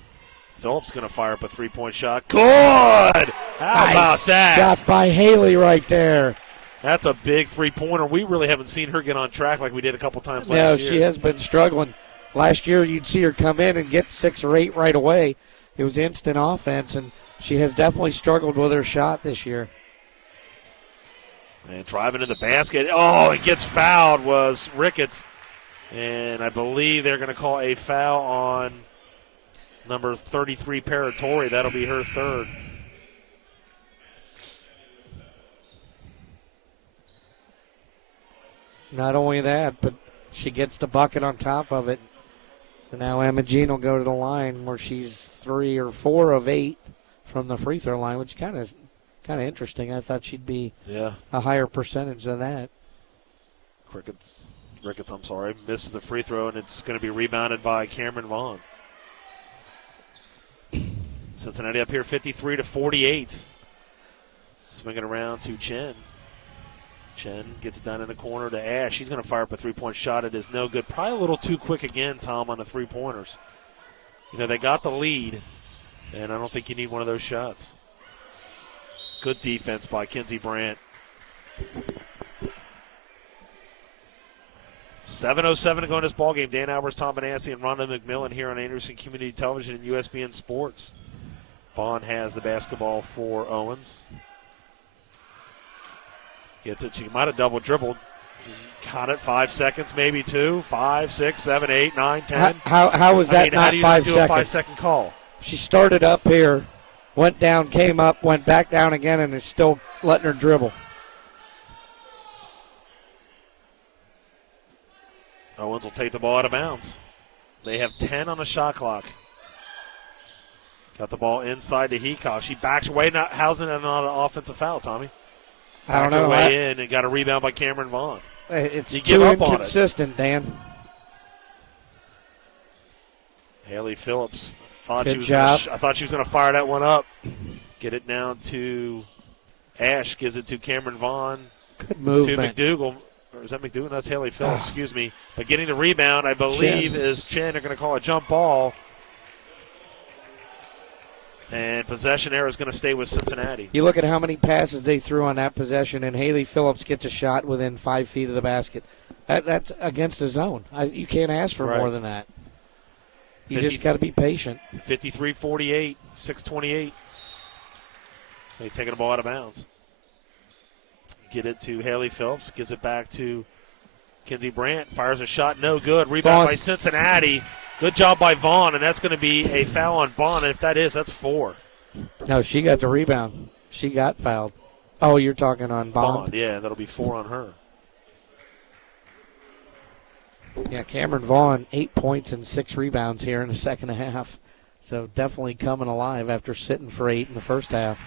Phillips going to fire up a three-point shot. Good! How about that? Shot by Haley right there. That's a big three-pointer. We really haven't seen her get on track like we did a couple times last No, year. she has been struggling. Last year, you'd see her come in and get 6 or 8 right away. It was instant offense, and she has definitely struggled with her shot this year. And driving to the basket. Oh, it gets fouled was Ricketts. And I believe they're going to call a foul on number 33, Paratori. That'll be her third. Not only that, but she gets the bucket on top of it. So now Emma Jean will go to the line where she's 3 or 4 of 8 from the free throw line, which is kind of interesting. I thought she'd be a higher percentage than that. Ricketts, misses the free throw, and it's going to be rebounded by Cameron Vaughn. Cincinnati up here 53-48. Swinging around to Chen. Chen gets it down in the corner to Ash. She's going to fire up a three-point shot. It is no good. Probably a little too quick again, Tom, on the three-pointers. They got the lead, and I don't think you need one of those shots. Good defense by Kinsey Brandt. 7:07 to go in this ballgame. Dan Albers, Tom Benassi, and Rhonda McMillan here on Anderson Community Television and USBN Sports. Bond has the basketball for Owens. Gets it. She might have double dribbled. She's got it. 5 seconds, maybe 2, 5, 6, 7, 8, 9, 10. How was that how not do you 5 do seconds? a 5-second call? She started up here, went down, came up, went back down again, and is still letting her dribble. Owens will take the ball out of bounds. They have 10 on the shot clock. Got the ball inside to Heacock. She backs away. How's it not an offensive foul, Tommy? I don't know. Way in and got a rebound by Cameron Vaughn. It's you too give up inconsistent, Dan. Haley Phillips. Good job. I thought she was going to fire that one up. Get it down to Ash. Gives it to Cameron Vaughn. Good movement. To McDougal. Or is that McDougal? That's Haley Phillips, excuse me. But getting the rebound, I believe, is Chen. They're going to call a jump ball. And possession error is going to stay with Cincinnati. You look at how many passes they threw on that possession, and Haley Phillips gets a shot within 5 feet of the basket. That's against the zone. You can't ask for more than that. You just got to be patient. 53-48, 6:28. They taking the ball out of bounds. Get it to Haley Phillips. Gives it back to Kinsey Brandt. Fires a shot. No good. Rebound by Cincinnati. Good job by Vaughn, and that's going to be a foul on Bond. And if that is, that's 4. No, she got the rebound. She got fouled. Oh, you're talking on Bond? Yeah, that'll be 4 on her. Yeah, Cameron Vaughn, 8 points and 6 rebounds here in the second half. So definitely coming alive after sitting for 8 in the first half.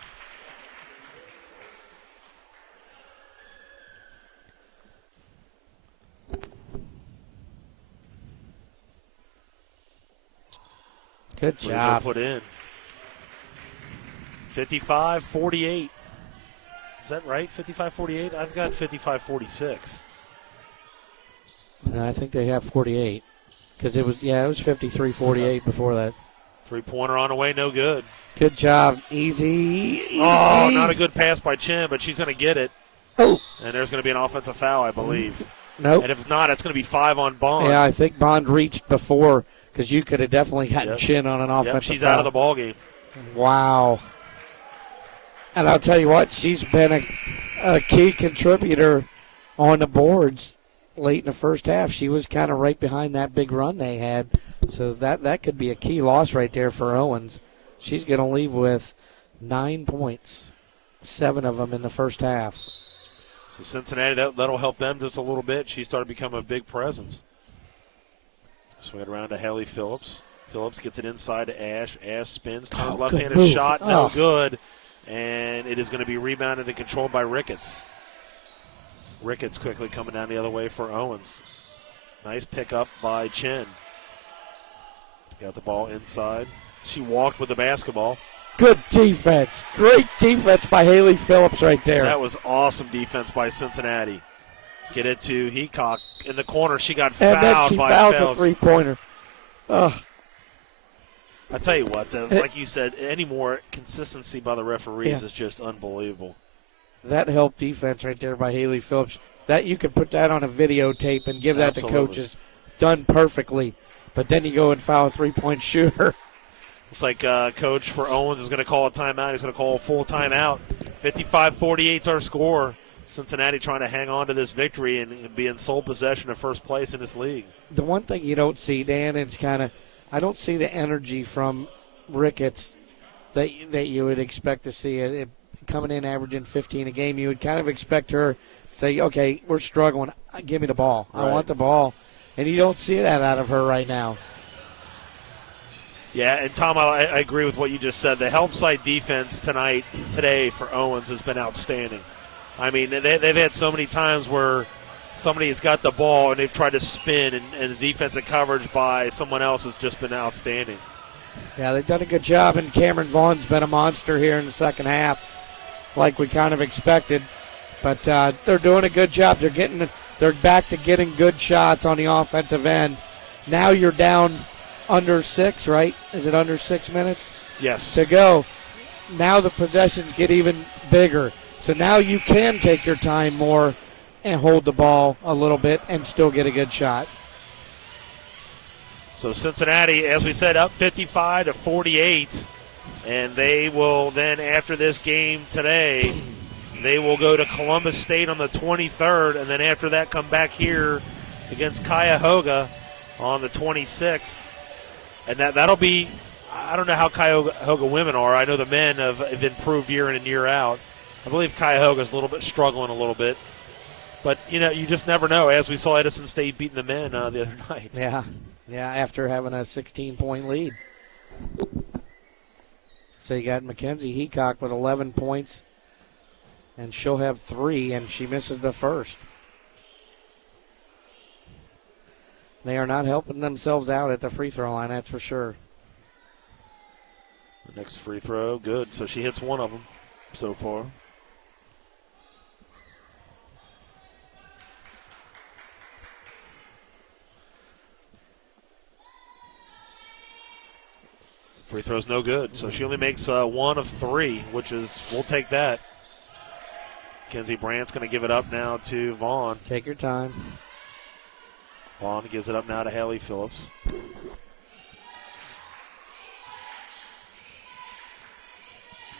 Good job. Put in. 55-48. Is that right? 55-48? I've got 55-46. No, I think they have 48. Because it was 53-48 before that. Three-pointer on the way, no good. Good job. Easy. Oh, not a good pass by Chen, but she's going to get it. Oh. And there's going to be an offensive foul, I believe. Nope. And if not, it's going to be 5 on Bond. Yeah, I think Bond reached before because you could have definitely gotten Chen on an offensive she's foul. Out of the ball game. Wow. And I'll tell you what, she's been a key contributor on the boards late in the first half. She was kind of right behind that big run they had. So that could be a key loss right there for Owens. She's going to leave with 9 points, 7 of them in the first half. So Cincinnati, that'll help them just a little bit. She started to become a big presence. Swing it around to Haley Phillips. Phillips gets it inside to Ash. Ash spins, turns left-handed shot, no good. And it is going to be rebounded and controlled by Ricketts. Ricketts quickly coming down the other way for Owens. Nice pickup by Chen. Got the ball inside. She walked with the basketball. Good defense. Great defense by Haley Phillips right there. That was awesome defense by Cincinnati. Get it to Heacock in the corner. She got fouled by Phelps. And then she fouls a three-pointer. I tell you what, like you said, any more consistency by the referees is just unbelievable. That helped defense right there by Haley Phillips. That you could put that on a videotape and give that to coaches. Done perfectly. But then you go and foul a three-point shooter. Looks like coach for Owens is going to call a timeout. He's going to call a full timeout. 55-48 is our score. Cincinnati trying to hang on to this victory and be in sole possession of first place in this league. The one thing you don't see, Dan, is I don't see the energy from Ricketts that you would expect to see. It coming in averaging 15 a game, you would kind of expect her to say, okay, we're struggling. Give me the ball. Right. I want the ball. And you don't see that out of her right now. Yeah, and Tom, I agree with what you just said. The help side defense today for Owens has been outstanding. I mean, they've had so many times where somebody has got the ball and they've tried to spin, and the defensive coverage by someone else has just been outstanding. Yeah, they've done a good job, and Cameron Vaughn's been a monster here in the second half, like we kind of expected. But they're doing a good job. They're back to getting good shots on the offensive end. Now you're down under 6, right? Is it under 6 minutes? Yes. To go. now the possessions get even bigger. So now you can take your time more and hold the ball a little bit and still get a good shot. So Cincinnati, as we said, up 55-48, and they will then, after this game today, they will go to Columbus State on the 23rd, and then after that come back here against Cuyahoga on the 26th. And that'll be, I don't know how Cuyahoga women are. I know the men have improved year in and year out. I believe Cuyahoga's a little bit struggling a little bit. But, you just never know, as we saw Edison State beating the men the other night. Yeah, after having a 16-point lead. So you got Mackenzie Heacock with 11 points, and she'll have 3, and she misses the first. They are not helping themselves out at the free throw line, that's for sure. The next free throw, good. So she hits one of them so far. Free throw's no good, so she only makes 1 of 3, which is, we'll take that. Kenzie Brandt's going to give it up now to Vaughn. Take your time. Vaughn gives it up now to Haley Phillips.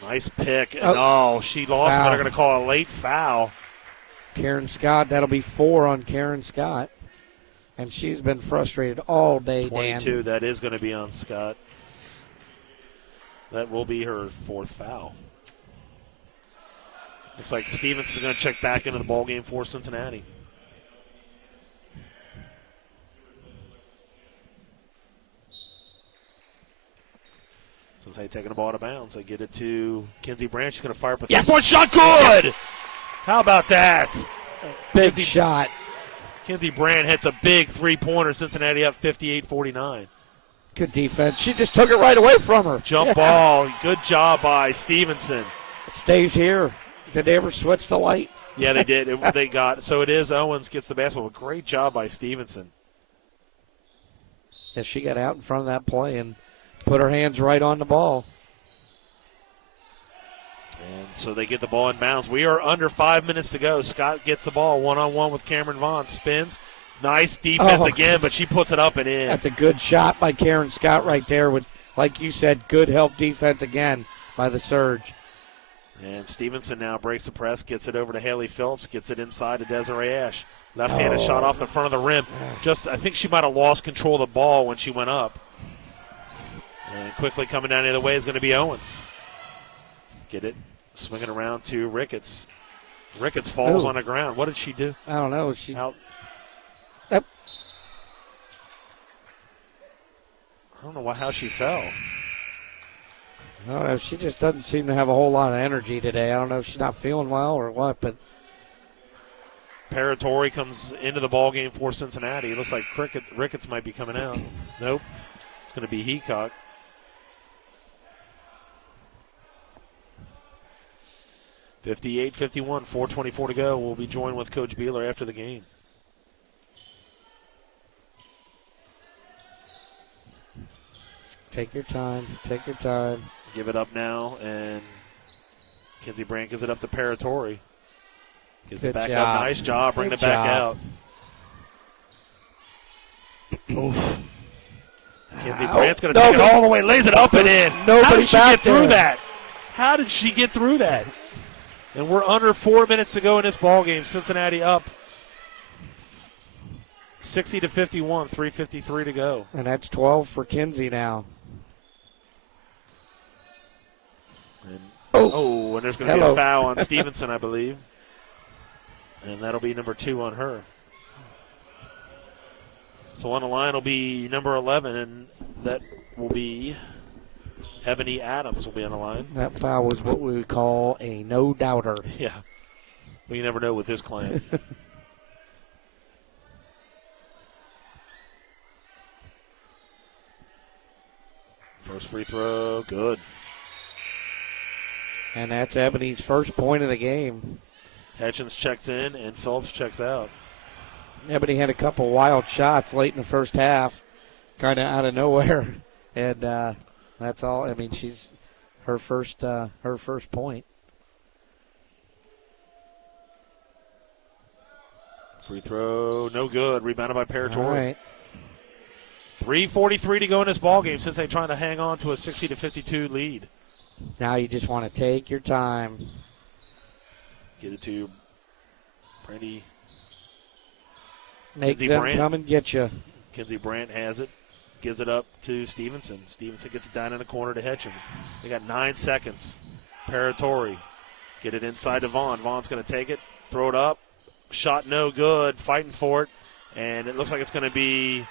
Nice pick. And she lost him. They're going to call a late foul. Karen Scott, that'll be 4 on Karen Scott. And she's been frustrated all day, 22, Dan. that is going to be on Scott. That will be her 4th foul. Looks like Stevens is going to check back into the ballgame for Cincinnati. Cincinnati taking the ball out of bounds. They get it to Kenzie Brandt. She's going to fire up a three-point shot. Good! Yes. How about that? Big shot. Kenzie Brandt hits a big three-pointer. Cincinnati up 58-49. Good defense. She just took it right away from her. Jump ball. Good job by Stevenson. It stays here. Did they ever switch the light? Yeah, they did. So it is Owens gets the basketball. Great job by Stevenson. Yeah, she got out in front of that play and put her hands right on the ball. And so they get the ball in bounds. We are under 5 minutes to go. Scott gets the ball one-on-one with Cameron Vaughn. Spins. Nice defense again, but she puts it up and in. That's a good shot by Karen Scott right there with, like you said, good help defense again by the Surge. And Stevenson now breaks the press, gets it over to Haley Phillips, gets it inside to Desiree Ash. Left-handed shot off the front of the rim. I think she might have lost control of the ball when she went up. And quickly coming down the other way is going to be Owens. Get it. Swinging around to Ricketts. Ricketts falls on the ground. What did she do? I don't know. I don't know how she fell. I don't know. She just doesn't seem to have a whole lot of energy today. I don't know if she's not feeling well or what, but Paratori comes into the ball game for Cincinnati. It looks like Ricketts might be coming out. Nope. It's going to be Heacock. (58-51), 4:24 to go. We'll be joined with Coach Beeler after the game. Take your time. Take your time. Give it up now, and Kenzie Brandt gives it up to Paratori. Gives it back up. Nice job. Bring it back out. Oof. Kenzie Brandt's going to take it all the way. Lays it up and in. How did she get through that? How did she get through that? And we're under 4 minutes to go in this ball game. Cincinnati up 60-51, 3:53 to go. And that's 12 for Kenzie now. And there's going to be a foul on Stevenson, I believe. And that'll be number 2 on her. So on the line will be number 11, and that will be Ebony Adams will be on the line. That foul was what we would call a no-doubter. Yeah. Well, you never know with this client. First free throw, good. And that's Ebony's first point of the game. Hitchens checks in, and Phillips checks out. Ebony had a couple wild shots late in the first half, kind of out of nowhere. And that's all. I mean, her first point. Free throw, no good. Rebounded by Paratori. All right. 3:43 to go in this ballgame since they're trying to hang on to a 60-52 lead. Now you just want to take your time. Get it to Brandy. Make Kinsey them Brandt. come and get you. Kinsey Brandt has it. Gives it up to Stevenson. Stevenson gets it down in the corner to Hitchens. They got 9 seconds. Paratori. Get it inside to Vaughn. Vaughn's going to take it, throw it up. Shot no good. Fighting for it. And it looks like it's going to be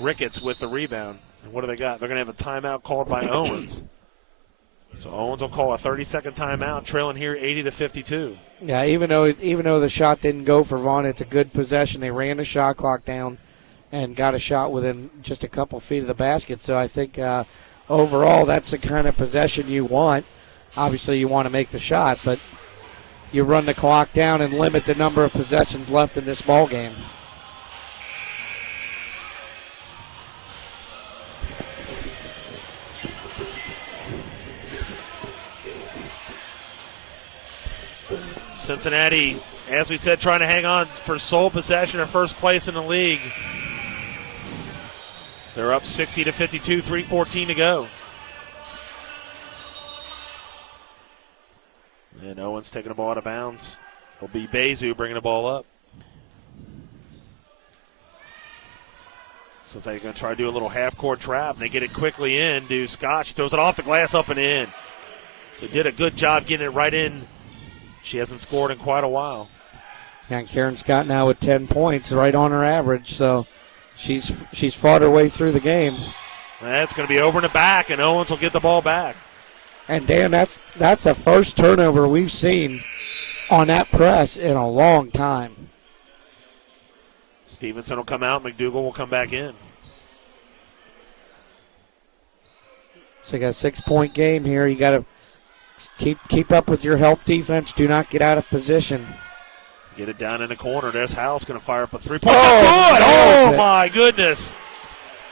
Ricketts with the rebound. And what do they got? They're going to have a timeout called by Owens. So Owens will call a 30-second timeout, trailing here 80-52. Yeah, even though the shot didn't go for Vaughn, it's a good possession. They ran the shot clock down and got a shot within just a couple feet of the basket. So I think overall that's the kind of possession you want. Obviously you want to make the shot, but you run the clock down and limit the number of possessions left in this ball game. Cincinnati, as we said, trying to hang on for sole possession of first place in the league. They're up 60-52, 3:14 to go. And Owens taking the ball out of bounds. Will be Bezu bringing the ball up. Cincinnati going to try to do a little half-court trap, and they get it quickly in. To Scott. She throws it off the glass, up and in. So did a good job getting it right in. She hasn't scored in quite a while. And Karen Scott now with 10 points, right on her average. So she's fought her way through the game. That's going to be over in the back, and Owens will get the ball back. And Dan, that's the first turnover we've seen on that press in a long time. Stevenson will come out. McDougal will come back in. So you got a 6-point game here. You got to keep up with your help defense. Do not get out of position. Get it down in the corner. There's House going to fire up a three-pointer. Oh, good! Oh, my goodness.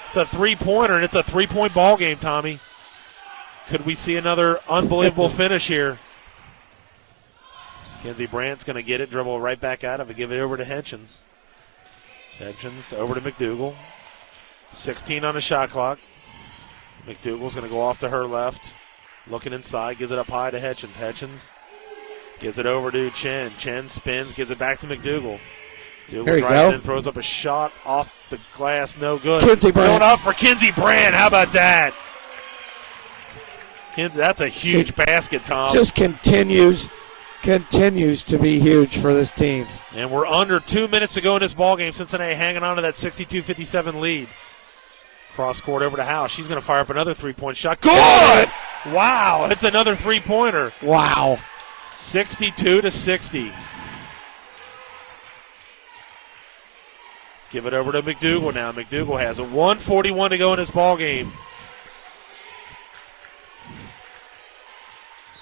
It's a three-pointer, and it's a three-point ball game, Tommy. Could we see another unbelievable finish here? Kinsey Brandt's going to get it, dribble right back out of it, give it over to Hitchens. Hitchens over to McDougal. 16 on the shot clock. McDougal's going to go off to her left. Looking inside, gives it up high to Hitchens. Hitchens gives it over to Chen. Chen spins, gives it back to McDougal. McDougal drives in, throws up a shot off the glass, no good. Kinsey Brandt. Going up for Kinsey Brandt. How about that? That's a huge basket, Tom. Just continues to be huge for this team. And we're under 2 minutes to go in this ballgame. Cincinnati hanging on to that 62-57 lead. Cross court over to House. She's going to fire up another three-point shot. Good! Wow, it's another three-pointer. Wow. 62-60. Give it over to McDougal now. McDougal has a 1:41 to go in this ballgame.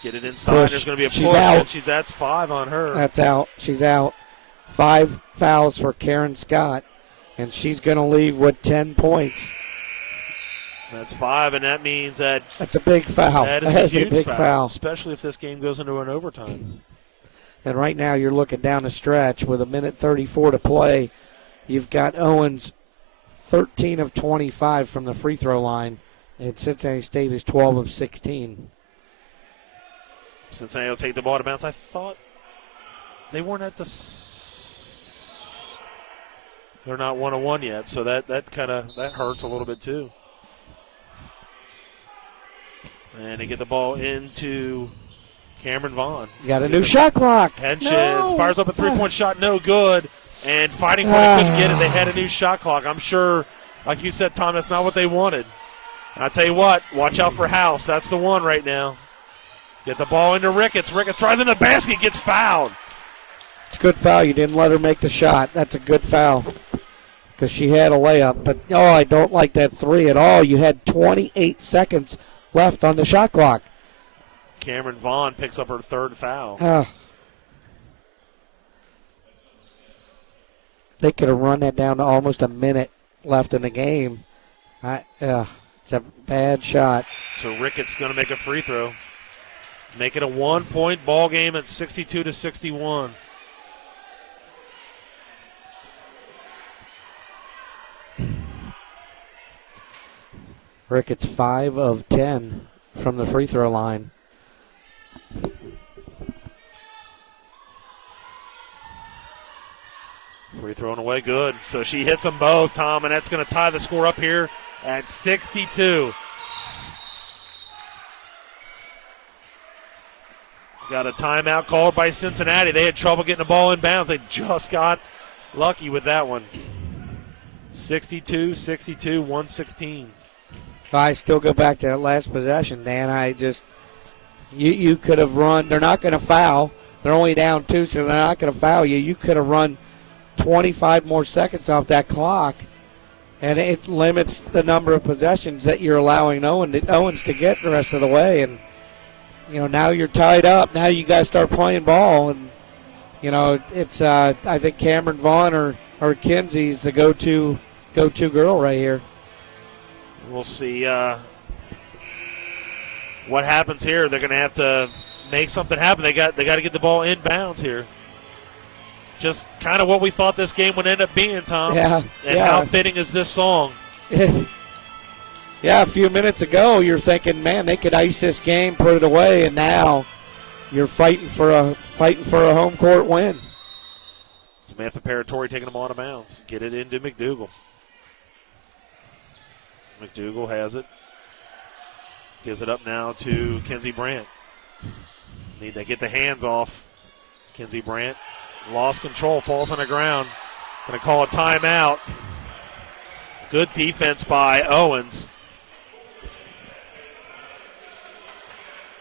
Get it inside. Push. There's going to be a She's push. out. And that's 5 on her. That's out. She's out. 5 fouls for Karen Scott, and she's going to leave with 10 points. That's 5, and that means that that's a big foul. That is a huge big foul, especially if this game goes into an overtime. And right now you're looking down the stretch with 1:34 to play. You've got Owens 13 of 25 from the free throw line, and Cincinnati State is 12 of 16. Cincinnati will take the ball to bounce. I thought they weren't at the they're not 1-1 yet, so that hurts a little bit too. And they get the ball into Cameron Vaughn. You got a new shot clock. Hitchens fires up a three-point shot, no good. And fighting for it, couldn't get it. They had a new shot clock. I'm sure, like you said, Tom, that's not what they wanted. And I tell you what, watch out for House. That's the one right now. Get the ball into Ricketts. Ricketts drives in the basket, gets fouled. It's a good foul. You didn't let her make the shot. That's a good foul because she had a layup. But, I don't like that three at all. You had 28 seconds left on the shot clock. Cameron Vaughn picks up her third foul. They could have run that down to almost a minute left in the game. It's a bad shot. So Ricketts going to make a free throw. Make it a 1-point ball game at 62-61. Ricketts 5 of 10 from the free throw line. Free thrown away, good. So she hits them both, Tom, and that's going to tie the score up here at 62. Got a timeout called by Cincinnati. They had trouble getting the ball in bounds. They just got lucky with that one. 62-62, 116. I still go back to that last possession, Dan. You could have run. They're not going to foul. They're only down 2, so they're not going to foul you. You could have run 25 more seconds off that clock, and it limits the number of possessions that you're allowing Owens to get the rest of the way. And, now you're tied up. Now you got to start playing ball. And, it's I think Cameron Vaughn or Kinsey's the go-to girl right here. We'll see what happens here. They're going to have to make something happen. They got to get the ball in bounds here. Just kind of what we thought this game would end up being, Tom. Yeah. And how fitting is this song? Yeah, a few minutes ago you're thinking, man, they could ice this game, put it away, and now you're fighting for a home court win. Samantha Paratori taking the ball out of bounds. Get it into McDougal. McDougal has it. Gives it up now to Kenzie Brandt. Need to get the hands off. Kenzie Brandt lost control, falls on the ground. Going to call a timeout. Good defense by Owens.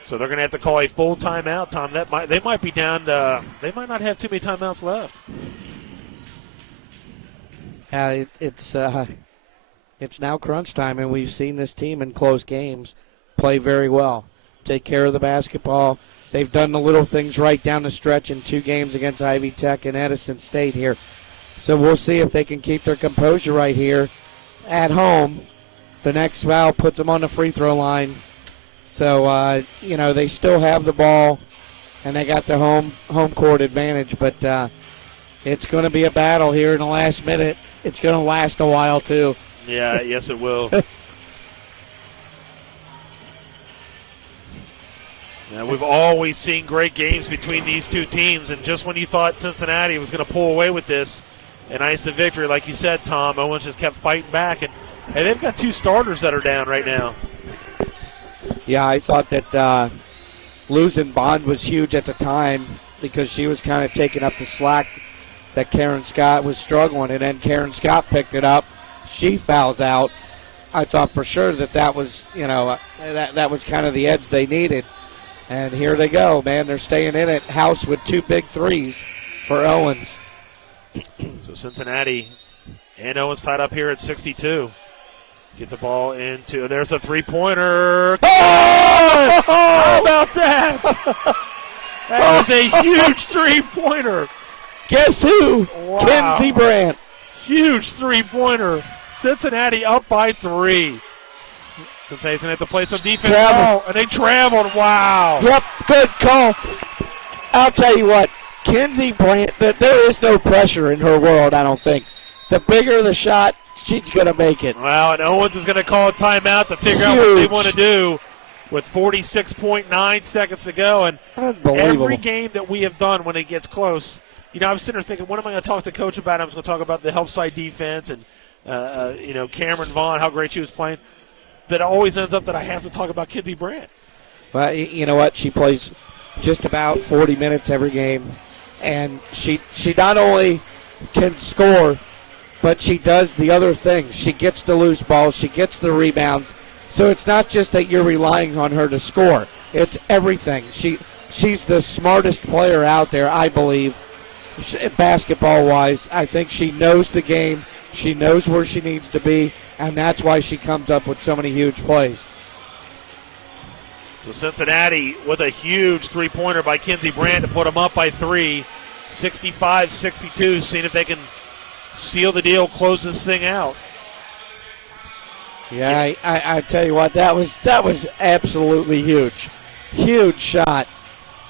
So they're going to have to call a full timeout, Tom. They might be down to, they might not have too many timeouts left. It's now crunch time, and we've seen this team in close games play very well, take care of the basketball. They've done the little things right down the stretch in 2 games against Ivy Tech and Edison State here. So we'll see if they can keep their composure right here at home. The next foul puts them on the free throw line. So, they still have the ball, and they got the home court advantage. But it's going to be a battle here in the last minute. It's going to last a while, too. Yeah, yes, it will. Yeah, we've always seen great games between these two teams, and just when you thought Cincinnati was going to pull away with this and ice the victory, like you said, Tom, Owens just kept fighting back, and they've got 2 starters that are down right now. Yeah, I thought that losing Bond was huge at the time because she was kind of taking up the slack that Karen Scott was struggling, and then Karen Scott picked it up. She fouls out. I thought for sure that was, that was kind of the edge they needed. And here they go, man. They're staying in it. House with 2 big threes for Owens. So Cincinnati and Owens tied up here at 62. Get the ball into, there's a 3-pointer. Oh! How about that? That was a huge 3-pointer. Guess who? Wow. Kenzie Brandt. Huge 3-pointer. Cincinnati up by 3. Cincinnati's going to have to play some defense. Oh, and they traveled. Wow. Yep, good call. I'll tell you what, Kenzie Brandt, there is no pressure in her world, I don't think. The bigger the shot, she's going to make it. Wow, and Owens is going to call a timeout to figure out what they want to do with 46.9 seconds to go. And every game that we have done when it gets close, I was sitting there thinking, what am I going to talk to Coach about? I was going to talk about the help side defense and, Cameron Vaughn, how great she was playing. That always ends up that I have to talk about Kenzie Brandt. Well, you know what? She plays just about 40 minutes every game. And she not only can score, but she does the other things. She gets the loose balls. She gets the rebounds. So it's not just that you're relying on her to score. It's everything. She's the smartest player out there, I believe, basketball-wise. I think she knows the game. She knows where she needs to be, and that's why she comes up with so many huge plays. So Cincinnati with a huge 3-pointer by Kenzie Brandt to put them up by 3, 65-62, seeing if they can seal the deal, close this thing out. Yeah, I tell you what, that was absolutely huge. Huge shot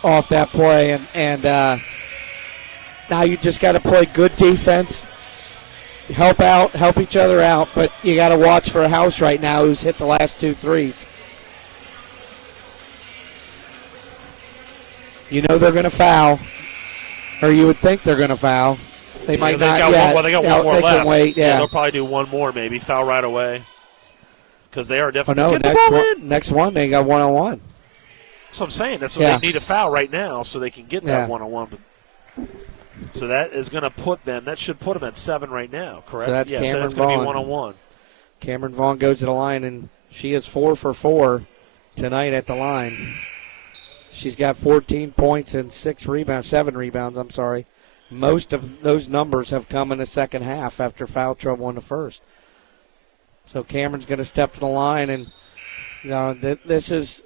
off that play, and now you just got to play good defense, help each other out, but you got to watch for House right now, who's hit the last 2 threes. You know they're going to foul, or you would think they're going to foul. They might not yet. They got one more they left. Can wait, yeah. They'll probably do one more, maybe foul right away, because they are definitely next one they got 1-on-1. That's what I'm saying. That's what they need a foul right now, so they can get that 1-on-1. So that is going to put them. That should put them at 7 right now. Correct. So that's so Cameron that's going to Vaughn. be 1-on-1. Cameron Vaughn goes to the line, and she is 4 for 4 tonight at the line. She's got 14 points and 7 rebounds. I'm sorry. Most of those numbers have come in the second half after foul trouble in the first. So Cameron's going to step to the line, and this is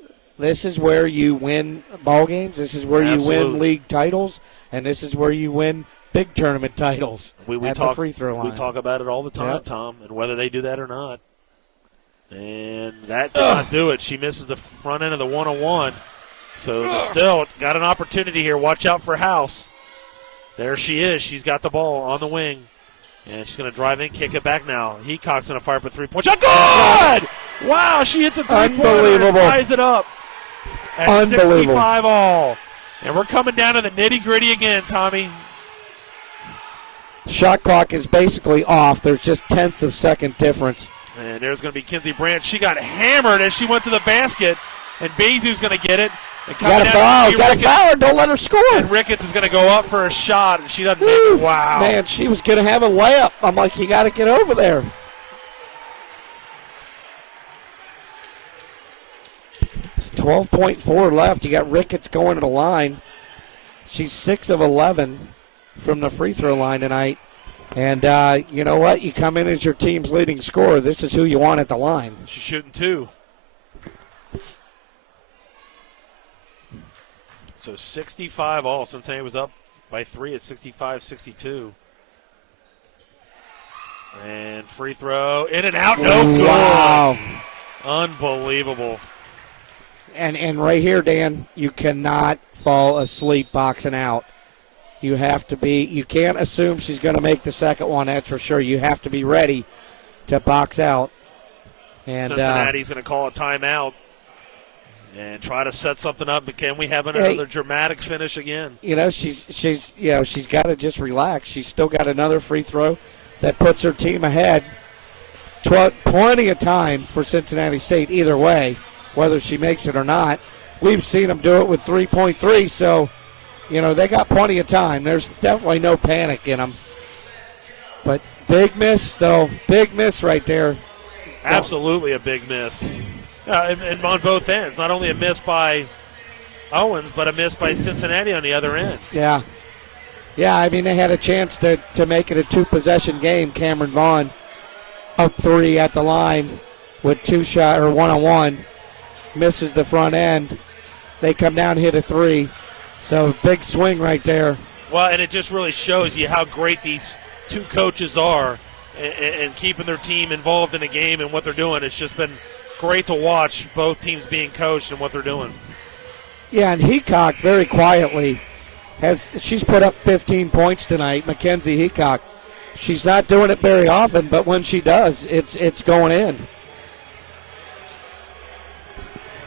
where you win ball games. This is where you win league titles, and this is where you win big tournament titles. We at talk, the free throw line. We talk about it all the time, Tom, and whether they do that or not. And that did not do it. She misses the front end of the 1-on-1. So still got an opportunity here. Watch out for House. There she is. She's got the ball on the wing. And she's going to drive in, kick it back now. Heacock's going to fire up a 3-point shot. Good! Wow, she hits a 3-pointer and ties it up at 65 all. And we're coming down to the nitty-gritty again, Tommy. Shot clock is basically off. There's just tenths of second difference. And there's going to be Kinsey Brandt. She got hammered as she went to the basket. And Bezu's going to get it. Got a foul. Don't let her score. And Ricketts is going to go up for a shot, and she doesn't make it. Wow. Man, she was going to have a layup. I'm like, you got to get over there. It's 12.4 left. You got Ricketts going to the line. She's 6 of 11 from the free throw line tonight. And you know what? You come in as your team's leading scorer. This is who you want at the line. She's shooting 2. So 65 all. Cincinnati was up by 3 at 65-62. And free throw. In and out. No good. Wow. Unbelievable. And right here, Dan, you cannot fall asleep boxing out. You have to be, you can't assume she's going to make the second one, that's for sure. You have to be ready to box out. And Cincinnati's going to call a timeout and try to set something up. But can we have another dramatic finish again? You know, she's got to just relax. She's still got another free throw that puts her team ahead. Plenty of time for Cincinnati State either way, whether she makes it or not. We've seen them do it with 3.3, so, you know, they got plenty of time. There's definitely no panic in them. But big miss, though. Big miss right there. Absolutely a big miss. And on both ends. Not only a miss by Owens, but a miss by Cincinnati on the other end. Yeah. Yeah, I mean, they had a chance to make it a two-possession game. Cameron Vaughn up 3 at the line with 2-shot or 1-on-1. Misses the front end. They come down and hit a 3. So big swing right there. Well, and it just really shows you how great these two coaches are and keeping their team involved in a game and what they're doing. It's just been great to watch both teams being coached and what they're doing. Yeah, and Heacock very quietly she's put up 15 points tonight, Mackenzie Heacock. She's not doing it very often, but when she does, it's going in.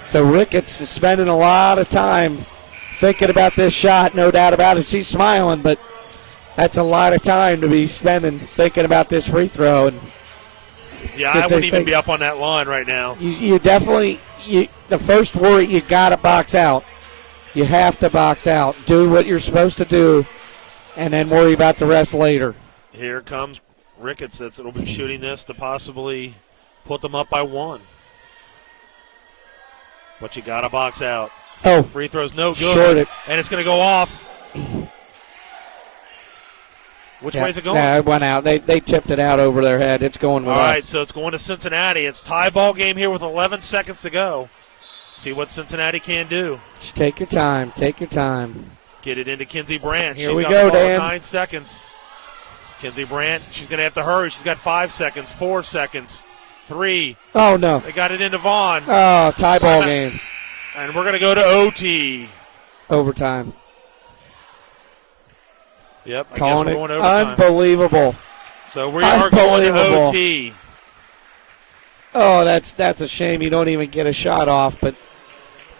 So Ricketts is spending a lot of time thinking about this shot, no doubt about it. She's smiling, but that's a lot of time to be spending thinking about this free throw. And yeah, I wouldn't even be up on that line right now. You definitely, the first worry, you got to box out. You have to box out. Do what you're supposed to do, and then worry about the rest later. Here comes Ricketts that'll be shooting this to possibly put them up by 1. But you got to box out. Oh. Free throw's no good. Shorted. And it's going to go off. Which way is it going? Yeah, it went out. They tipped it out over their head. It's going with us. All right, so it's going to Cincinnati. It's tie ball game here with 11 seconds to go. See what Cincinnati can do. Just take your time. Take your time. Get it into Kinsey Brandt. Here She's we got go, the ball Dan. 9 seconds. Kinsey Brandt, she's going to have to hurry. She's got 5 seconds, 4 seconds, 3. Oh, no. They got it into Vaughn. Oh, tie ball game. And we're going to go to OT. Overtime. Yep, I Calling guess we're going it to overtime. unbelievable. So we are going to OT. Oh, that's a shame you don't even get a shot off. But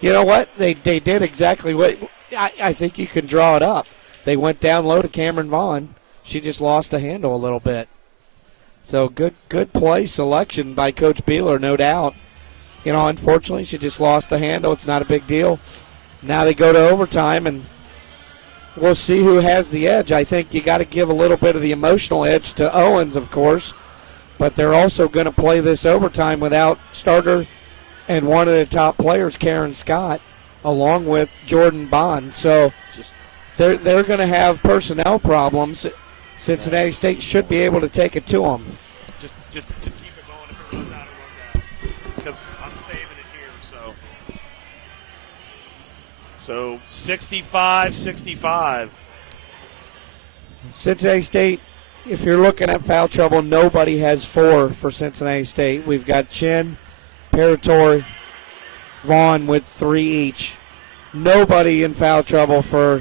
you know what? They did exactly what I think you can draw it up. They went down low to Cameron Vaughn. She just lost the handle a little bit. So good play selection by Coach Beeler, no doubt. You know, unfortunately, she just lost the handle. It's not a big deal. Now they go to overtime, and we'll see who has the edge. I think you got to give a little bit of the emotional edge to Owens, of course, but they're also going to play this overtime without starter and one of the top players, Karen Scott, along with Jordan Bond. So they're going to have personnel problems. Cincinnati State should be able to take it to them. Just keep it going. If it runs out, it runs out. Because I'm saving it here. So 65-65. Cincinnati State, if you're looking at foul trouble, nobody has 4 for Cincinnati State. We've got Chin, Paratori, Vaughn with 3 each. Nobody in foul trouble for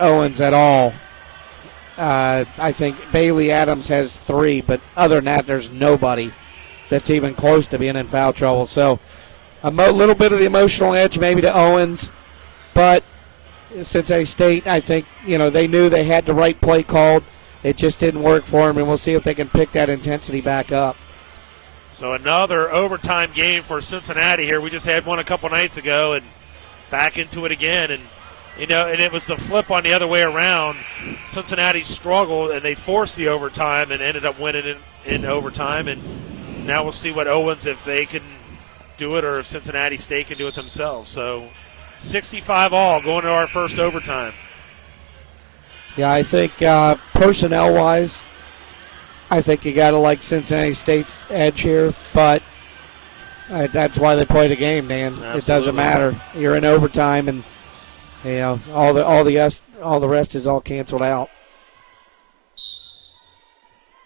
Owens at all. I think Bailey Adams has 3, but other than that, there's nobody that's even close to being in foul trouble. So a little bit of the emotional edge maybe to Owens, but Cincinnati State, I think, they knew they had the right play called. It just didn't work for them, and we'll see if they can pick that intensity back up. So another overtime game for Cincinnati here. We just had one a couple nights ago, and back into it again. And and it was the flip on the other way around. Cincinnati struggled, and they forced the overtime and ended up winning in overtime. And now we'll see what Owens, if they can do it, or if Cincinnati State can do it themselves. So 65 all going to our first overtime. Yeah, I think personnel-wise, I think you got to like Cincinnati State's edge here, but that's why they play the game, Dan. Absolutely. It doesn't matter. You're in overtime, and all the rest is all canceled out.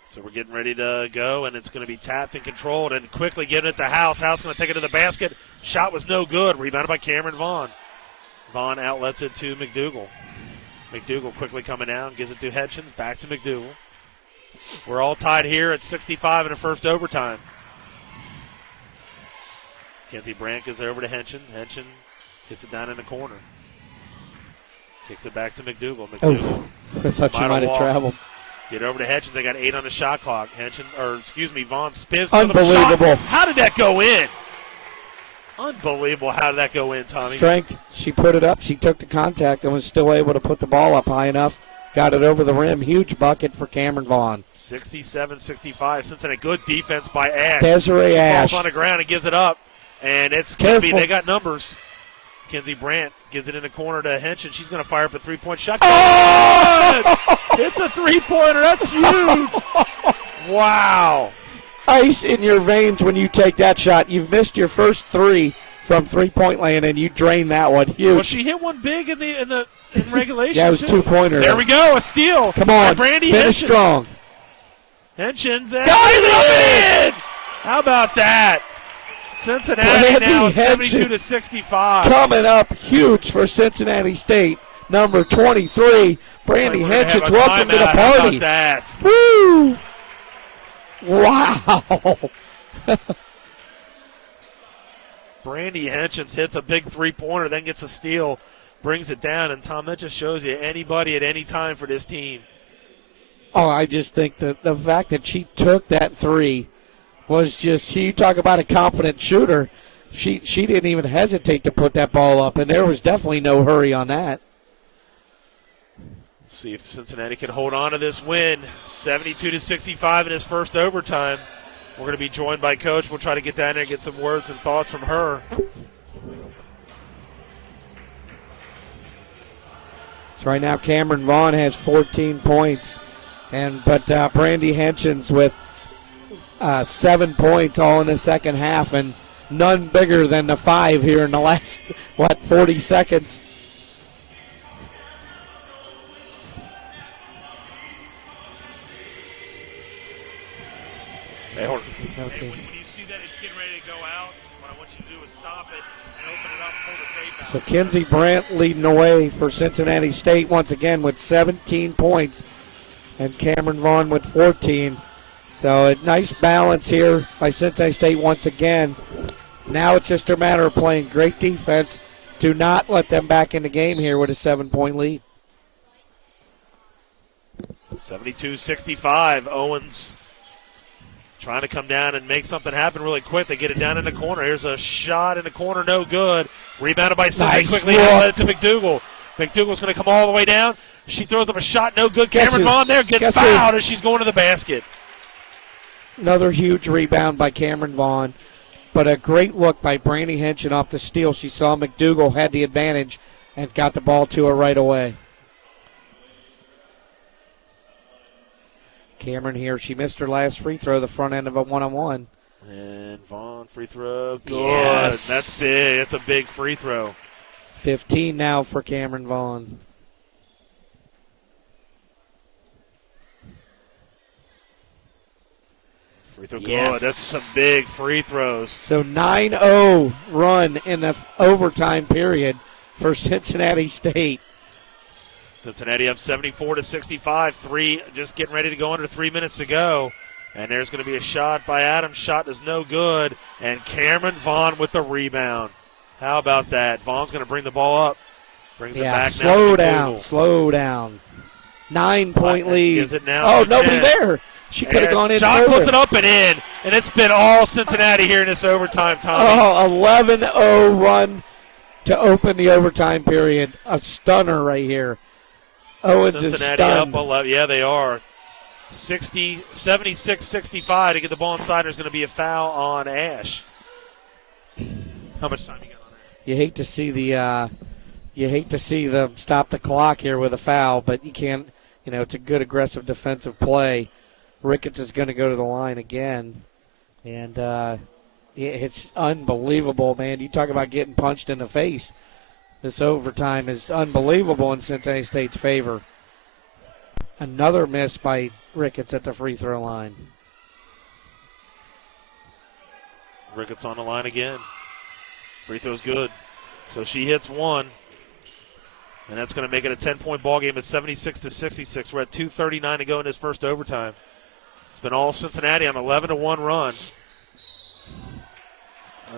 So we're getting ready to go, and it's going to be tapped and controlled, and quickly getting it to House. House going to take it to the basket. Shot was no good. Rebounded by Cameron Vaughn. Vaughn outlets it to McDougal. McDougal quickly coming down, gives it to Hedgens, back to McDougal. We're all tied here at 65 in the first overtime. Kenzie Brandt gives it over to Henson. Henson gets it down in the corner. Kicks it back to McDougal. McDougal. I thought you might have traveled. Get over to Hedges. They got 8 on the shot clock. Vaughn spins. Unbelievable. How did that go in? Unbelievable. How did that go in, Tommy? Strength. She put it up. She took the contact and was still able to put the ball up high enough. Got it over the rim. Huge bucket for Cameron Vaughn. 67-65. Cincinnati, good defense by Ash. Desiree Ash. Falls on the ground and gives it up. And it's going to be, they got numbers. Kenzie Brandt gives it in the corner to Henson. She's going to fire up a three-point shot. Oh! It's a three-pointer. That's huge. Wow. Ice in your veins when you take that shot. You've missed your first 3 from three-point land, and you drain that one. Huge. Well, she hit one big in regulation. Yeah, it was 2-pointer. There we go. A steal. Come on. Brandy finish Henson. Strong. Henson's got it in. How about that? Cincinnati now 72-65. Coming up huge for Cincinnati State. Number 23, Brandy Henson. Welcome to the party. How about that? Woo! Wow. Brandy Henson hits a big three-pointer, then gets a steal, brings it down. And, Tom, that just shows you anybody at any time for this team. Oh, I just think that the fact that she took that 3 was just, you talk about a confident shooter. She didn't even hesitate to put that ball up, and there was definitely no hurry on that. See if Cincinnati can hold on to this win. 72-65 in his first overtime. We're going to be joined by Coach. We'll try to get down there and get some words and thoughts from her. So right now Cameron Vaughn has 14 points, but Brandy Henson's with 7 points all in the second half, and none bigger than the 5 here in the last, 40 seconds. Hey, when you see that it's getting ready to go out, what I want you to do is stop it and open So Kinsey Brandt leading the way for Cincinnati State once again with 17 points, and Cameron Vaughn with 14. So a nice balance here by Cincinnati State once again. Now it's just a matter of playing great defense. Do not let them back in the game here with a 7-point lead. 72-65. Owens trying to come down and make something happen really quick. They get it down in the corner. Here's a shot in the corner, no good. Rebounded by Cincinnati quickly. Led it to McDougal. McDougal's going to come all the way down. She throws up a shot, no good. Cameron Vaughn there gets fouled as she's going to the basket. Another huge rebound by Cameron Vaughn, but a great look by Brandy Henson off the steal. She saw McDougal had the advantage and got the ball to her right away. Cameron here, she missed her last free throw, the front end of a one-on-one. And Vaughn, free throw, good. Yes. That's big. That's a big free throw. 15 now for Cameron Vaughn. Free throw, good. That's some big free throws. So 9-0 run in the overtime period for Cincinnati State. Cincinnati up 74-65. Three, just getting ready to go under 3 minutes to go. And there's going to be a shot by Adams. Shot is no good. And Cameron Vaughn with the rebound. How about that? Vaughn's going to bring the ball up. Brings it back now. Slow down. 9-point lead. Gives it now. Oh, nobody there. She could have gone in. John puts it up and in. And it's been all Cincinnati here in this overtime, Tommy. Oh, 11-0 run to open the overtime period. A stunner right here. Owens is Cincinnati stunned. up 11. Yeah, they are. 76-65 to get the ball inside. There's going to be a foul on Ash. How much time you got on that? You hate to see them stop the clock here with a foul, but you can't. You know, it's a good aggressive defensive play. Ricketts is going to go to the line again, and it's unbelievable, man. You talk about getting punched in the face. This overtime is unbelievable in Cincinnati State's favor. Another miss by Ricketts at the free throw line. Ricketts on the line again. Free throw's good. So she hits one. And that's going to make it a 10-point ball game at 76-66. We're at 2:39 to go in this first overtime. It's been all Cincinnati on 11-1 run.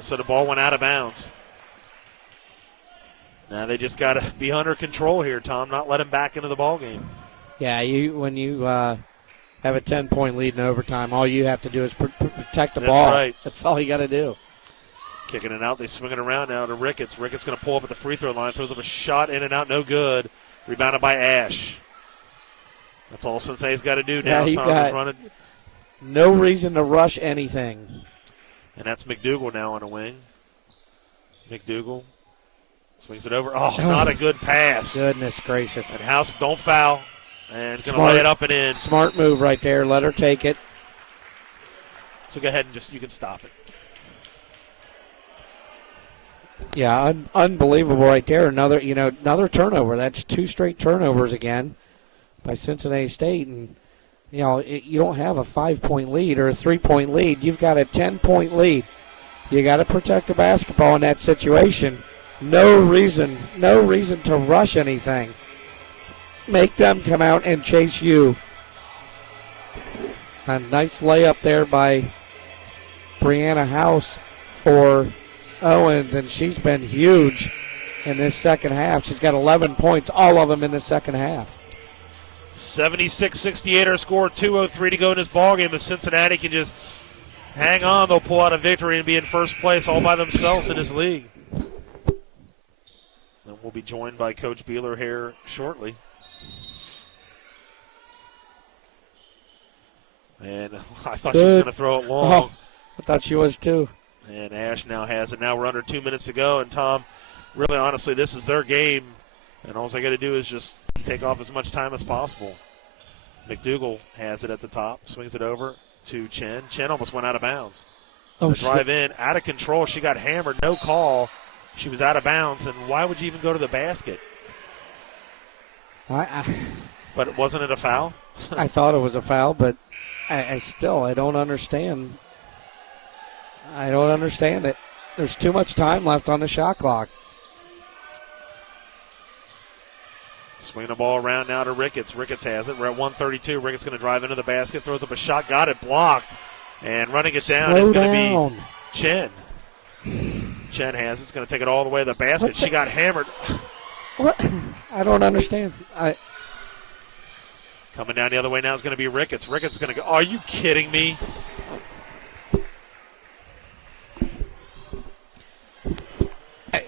So the ball went out of bounds. Now they just got to be under control here, Tom, not let him back into the ball game. Yeah, when you have a 10-point lead in overtime, all you have to do is protect the ball. That's right. That's all you got to do. Kicking it out, they swing it around now to Ricketts. Ricketts going to pull up at the free throw line, throws up a shot in and out, no good. Rebounded by Ash. That's all Cincinnati's got to do now. Yeah, Tom is running. No reason to rush anything. And that's McDougal now on the wing. McDougal swings it over. Oh, not a good pass. Goodness gracious. And House, don't foul. And going to lay it up and in. Smart move right there. Let her take it. So go ahead and you can stop it. Yeah, unbelievable right there. Another turnover. That's two straight turnovers again by Cincinnati State. And, you don't have a 5-point lead or a 3-point lead. You've got a 10-point lead. You got to protect the basketball in that situation. No reason to rush anything. Make them come out and chase you. A nice layup there by Brianna House for Owens, and she's been huge in this second half. She's got 11 points, all of them in the second half. 76-68 our score, 2:03 to go in this ballgame. If Cincinnati can just hang on, they'll pull out a victory and be in first place all by themselves in this league. And we'll be joined by Coach Beeler here shortly. And I thought she was going to throw it long. Oh, I thought she was too. And Ash now has it. Now we're under 2 minutes to go. And, Tom, really honestly, this is their game. And all I got to do is just take off as much time as possible. McDougal has it at the top. Swings it over to Chen. Chen almost went out of bounds. Drive in. Out of control. She got hammered. No call. She was out of bounds. And why would you even go to the basket? But wasn't it a foul? I thought it was a foul, but I don't understand. I don't understand it. There's too much time left on the shot clock. Swinging the ball around now to Ricketts. Ricketts has it. We're at 132. Ricketts going to drive into the basket, throws up a shot, got it blocked. And running it down is going to be Chen. Chen has it. It's going to take it all the way to the basket. She got hammered. What? I don't understand. Coming down the other way now is going to be Ricketts. Ricketts is going to go. Are you kidding me?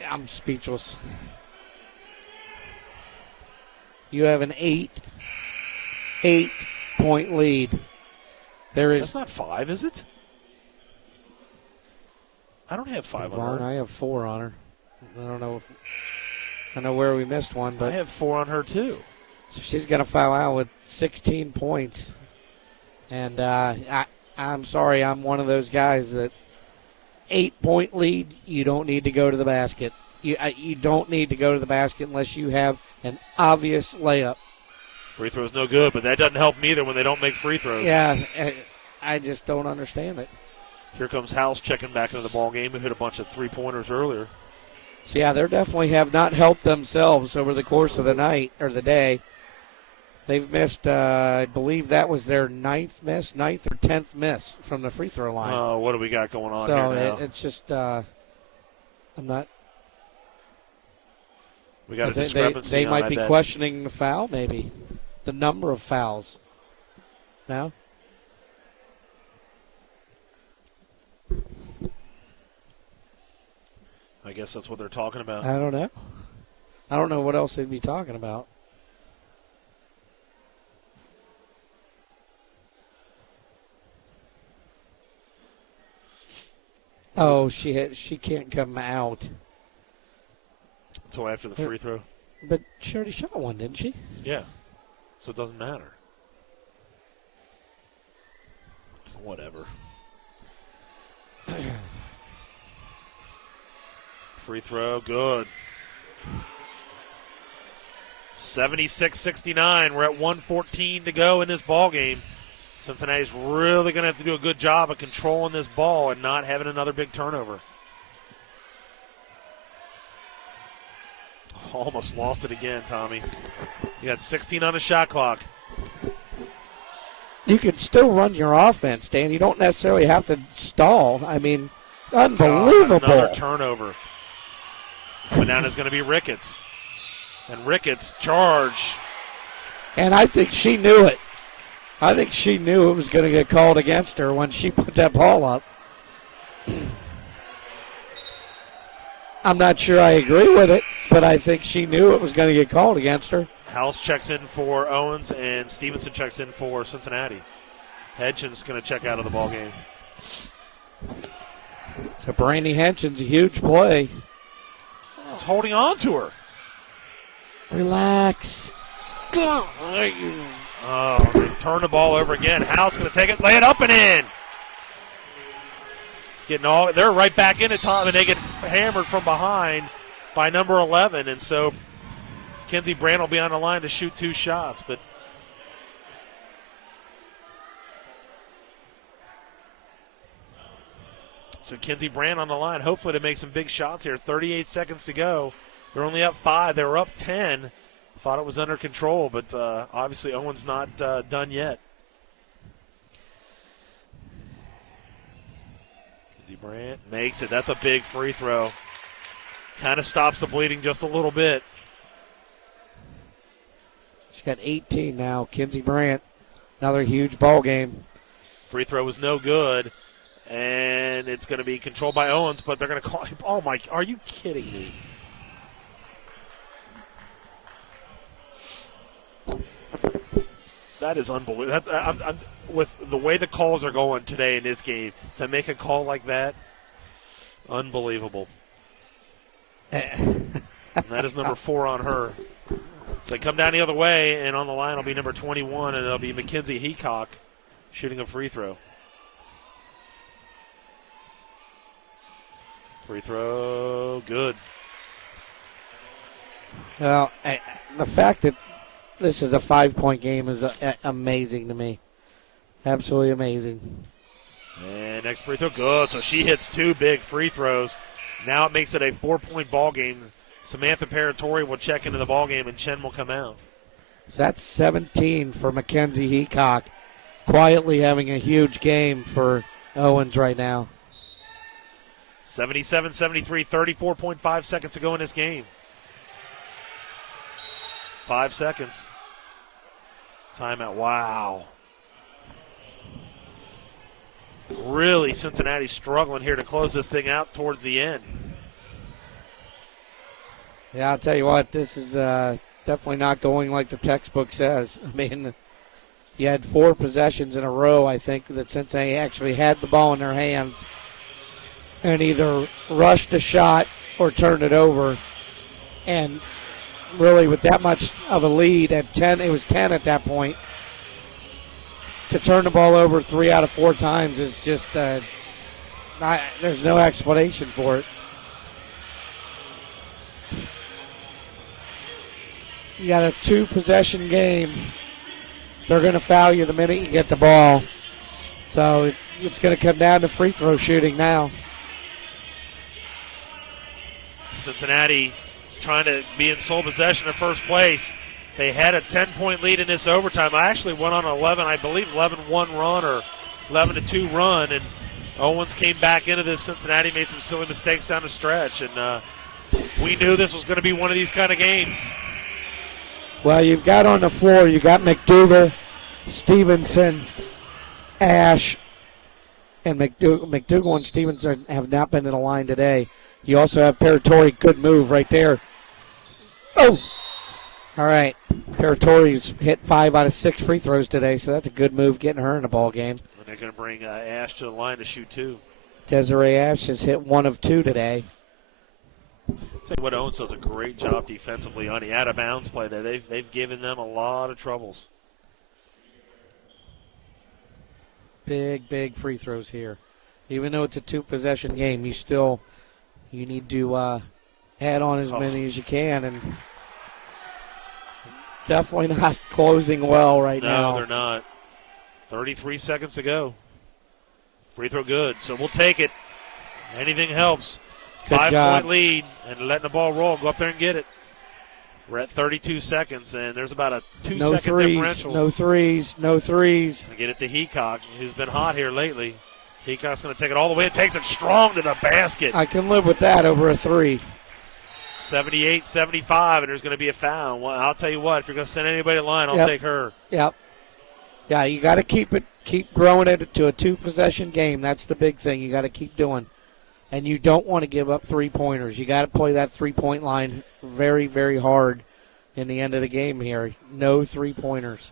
I'm speechless. You have an 8-point lead. That's not 5, is it? I don't have 5 on her. I have 4 on her. I don't know. I know where we missed one, but I have 4 on her too. So she's going to foul out with 16 points. And I'm sorry, I'm one of those guys that 8-point lead, you don't need to go to the basket. You don't need to go to the basket unless you have an obvious layup. Free throw's no good, but that doesn't help them either when they don't make free throws. Yeah, I just don't understand it. Here comes House checking back into the ball game. Who hit a bunch of three-pointers earlier. So, yeah, they definitely have not helped themselves over the course of the night or the day. They've missed, I believe that was their ninth or 10th miss from the free throw line. Oh, what do we got going on here now? So it's just, I'm not. We got a discrepancy. They might be questioning the foul, maybe. The number of fouls. No? I guess that's what they're talking about. I don't know. I don't know what else they'd be talking about. Oh, she can't come out. Until after the free throw. But she already shot one, didn't she? Yeah. So it doesn't matter. Whatever. Free throw, good. 76-69. We're at 1:14 to go in this ball game. Cincinnati's really going to have to do a good job of controlling this ball and not having another big turnover. Almost lost it again, Tommy. You got 16 on the shot clock. You can still run your offense, Dan. You don't necessarily have to stall. I mean, unbelievable. Another turnover. Coming down is going to be Ricketts. And Ricketts charge. And I think she knew it. I think she knew it was going to get called against her when she put that ball up. I'm not sure I agree with it, but I think she knew it was going to get called against her. House checks in for Owens, and Stevenson checks in for Cincinnati. Hedgen's going to check out of the ball game. So Brandy Henson's a huge play. He's holding on to her. Relax. Oh, they turn the ball over again. House going to take it, lay it up and in. They're right back in it, Tom, and they get hammered from behind by number 11, and so Kenzie Brand will be on the line to shoot 2 shots, but so Kenzie Brand on the line, hopefully to make some big shots here. 38 seconds to go. They're only up 5. They were up 10. Thought it was under control, but obviously Owens not done yet. Kenzie Brand makes it. That's a big free throw. Kind of stops the bleeding just a little bit. She's got 18 now. Kenzie Brandt, another huge ball game. Free throw was no good, and it's going to be controlled by Owens, but they're going to call him. Oh, my, are you kidding me? That is unbelievable. With the way the calls are going today in this game, to make a call like that, unbelievable. And that is number 4 on her. So they come down the other way, and on the line will be number 21, and it'll be Mackenzie Heacock shooting a free throw. Free throw, good. Well, the fact that this is a 5-point game is amazing to me. Absolutely amazing. And next free throw, good. So she hits 2 big free throws. Now it makes it a 4-point ball game. Samantha Paratori will check into the ball game, and Chen will come out. So that's 17 for Mackenzie Heacock. Quietly having a huge game for Owens right now. 77-73, 34.5 seconds to go in this game. 5 seconds. Timeout. Wow. Really, Cincinnati struggling here to close this thing out towards the end. Yeah, I'll tell you what, this is definitely not going like the textbook says. I mean, you had 4 possessions in a row, I think, that Cincinnati actually had the ball in their hands and either rushed a shot or turned it over. And really, with that much of a lead at 10, it was 10 at that point, to turn the ball over 3 out of 4 times is just, there's no explanation for it. You got a 2-possession game. They're going to foul you the minute you get the ball. So it's going to come down to free throw shooting now. Cincinnati trying to be in sole possession of first place. They had a 10-point lead in this overtime. I actually went on 11-1 run or 11-2 run, and Owens came back into this. Cincinnati made some silly mistakes down the stretch, and we knew this was going to be one of these kind of games. Well, you've got on the floor, you got McDougal, Stevenson, Ash, and McDougal and Stevenson have not been in the line today. You also have Paratori, good move right there. Oh! All right. Paratori's hit 5 out of 6 free throws today, so that's a good move getting her in the ball game. And they're going to bring Ash to the line to shoot 2. Desiree Ash has hit 1 of 2 today. I'll tell you what, Owens does a great job defensively on the out-of-bounds play there. They've given them a lot of troubles. Big free throws here. Even though it's a 2-possession game, you need to add on as many as you can, and definitely not closing well right now. No, they're not. 33 seconds to go. Free throw good, so we'll take it. Anything helps. Good 5-point lead and letting the ball roll. Go up there and get it. We're at 32 seconds, and there's about a 2-second differential. No threes. And get it to Heacock, who's been hot here lately. Heacock's going to take it all the way. It takes it strong to the basket. I can live with that over a 3. 78-75, and there's going to be a foul. Well, I'll tell you what, if you're going to send anybody to the line, I'll take her. Yep. Yeah, you got to keep growing it to a 2-possession game. That's the big thing. You got to keep doing. And you don't want to give up 3-pointers. You got to play that 3-point line very, very hard in the end of the game here. No 3-pointers.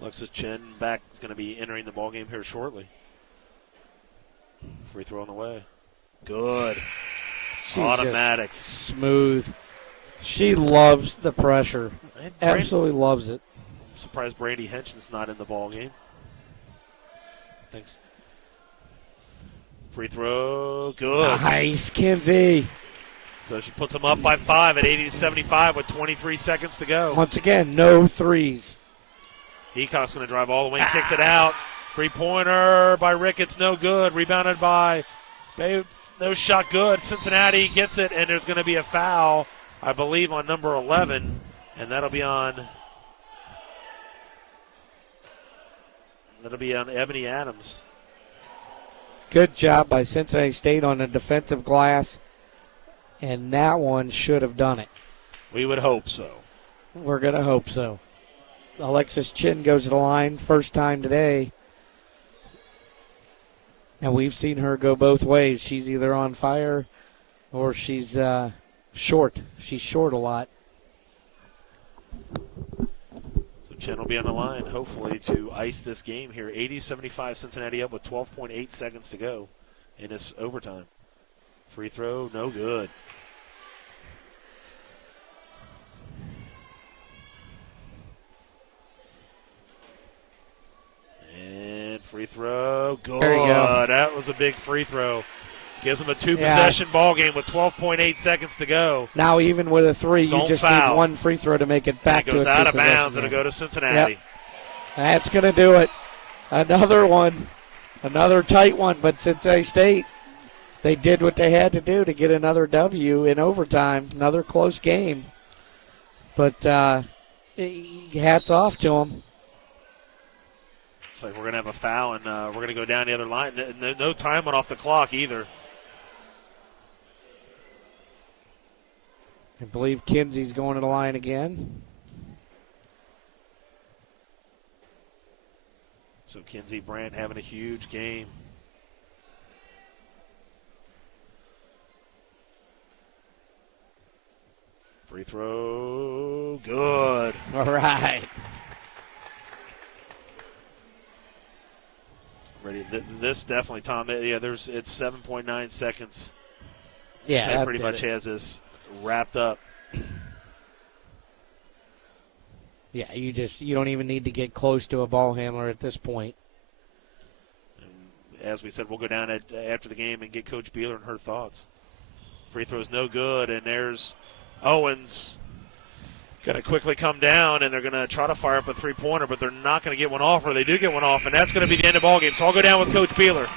Alexis Chen back is going to be entering the ball game here shortly. Free throw on the way. Good. She's automatic. Smooth. She loves the pressure. Absolutely loves it. I'm surprised Brandy Henson's not in the ball game. Thanks. Free throw. Good. Nice, Kinsey. So she puts them up by 5 at 80-75 with 23 seconds to go. Once again, no threes. Heacock's going to drive all the way and kicks it out. 3-pointer by Ricketts, no good. Rebounded by Babe. No shot good. Cincinnati gets it, and there's going to be a foul, I believe, on number 11, and that'll be on Ebony Adams. Good job by Cincinnati State on the defensive glass, and that one should have done it. We would hope so. We're going to hope so. Alexis Chin goes to the line, first time today. And we've seen her go both ways. She's either on fire or she's short. She's short a lot. So Chen will be on the line, hopefully, to ice this game here. 80-75, Cincinnati up with 12.8 seconds to go in this overtime. Free throw, no good. Free throw, good. There you go. That was a big free throw. Gives them a 2-possession ball game with 12.8 seconds to go. Now even with a 3, you just need one free throw to make it back to a 2-possession. It goes out of bounds. It'll go to Cincinnati. Yep. That's going to do it. Another one. Another tight one, but Cincinnati State, they did what they had to do to get another W in overtime. Another close game. But hats off to him. Looks like we're going to have a foul, and we're going to go down the other line. No time went off the clock either. I believe Kinsey's going to the line again. So Kinsey Brandt having a huge game. Free throw, good. All right. Ready. This definitely, Tom. Yeah, it's 7.9 seconds. Yeah, that pretty much has this wrapped up. Yeah, you don't even need to get close to a ball handler at this point. And as we said, we'll go down after the game and get Coach Beeler and her thoughts. Free throw's no good, and there's Owens going to quickly come down, and they're going to try to fire up a three-pointer, but they're not going to get one off, or they do get one off, and that's going to be the end of the ballgame. So I'll go down with Coach Beeler.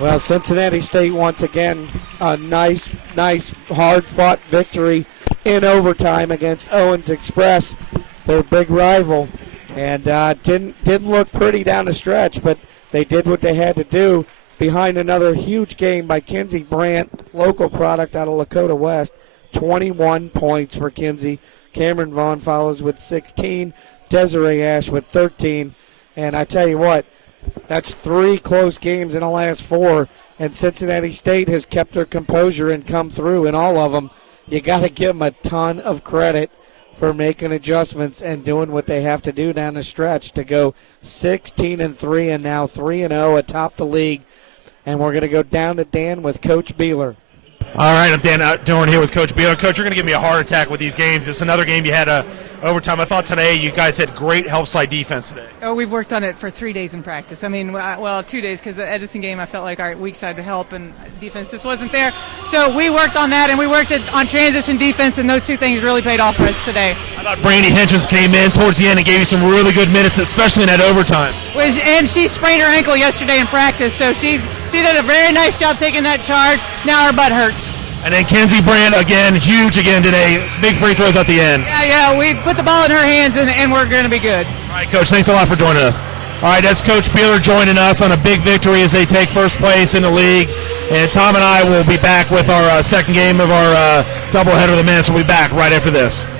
Well, Cincinnati State once again a nice, hard-fought victory in overtime against Owens Express, their big rival, and didn't look pretty down the stretch, but they did what they had to do behind another huge game by Kinsey Brandt, local product out of Lakota West. 21 points for Kinsey. Cameron Vaughn follows with 16. Desiree Ash with 13. And I tell you what, that's 3 close games in the last 4. And Cincinnati State has kept their composure and come through in all of them. You got to give them a ton of credit for making adjustments and doing what they have to do down the stretch to go 16-3 and now 3-0 atop the league. And we're going to go down to Dan with Coach Beeler. All right, I'm Dan Dorn here with Coach Beeler. Coach, you're going to give me a heart attack with these games. It's another game you had overtime. I thought today you guys had great help side defense today. Oh, we've worked on it for 3 days in practice. I mean, 2 days because the Edison game I felt like our weak side would help and defense just wasn't there. So we worked on that and we worked on transition defense, and those 2 things really paid off for us today. I thought Brandy Hitchens came in towards the end and gave you some really good minutes, especially in that overtime. And she sprained her ankle yesterday in practice, so she did a very nice job taking that charge. Now her butt hurts. And then Kenzie Brandt, again, huge again today. Big free throws at the end. Yeah, we put the ball in her hands, and we're going to be good. All right, Coach, thanks a lot for joining us. All right, that's Coach Beeler joining us on a big victory as they take first place in the league. And Tom and I will be back with our second game of our doubleheader of the men, so we'll be back right after this.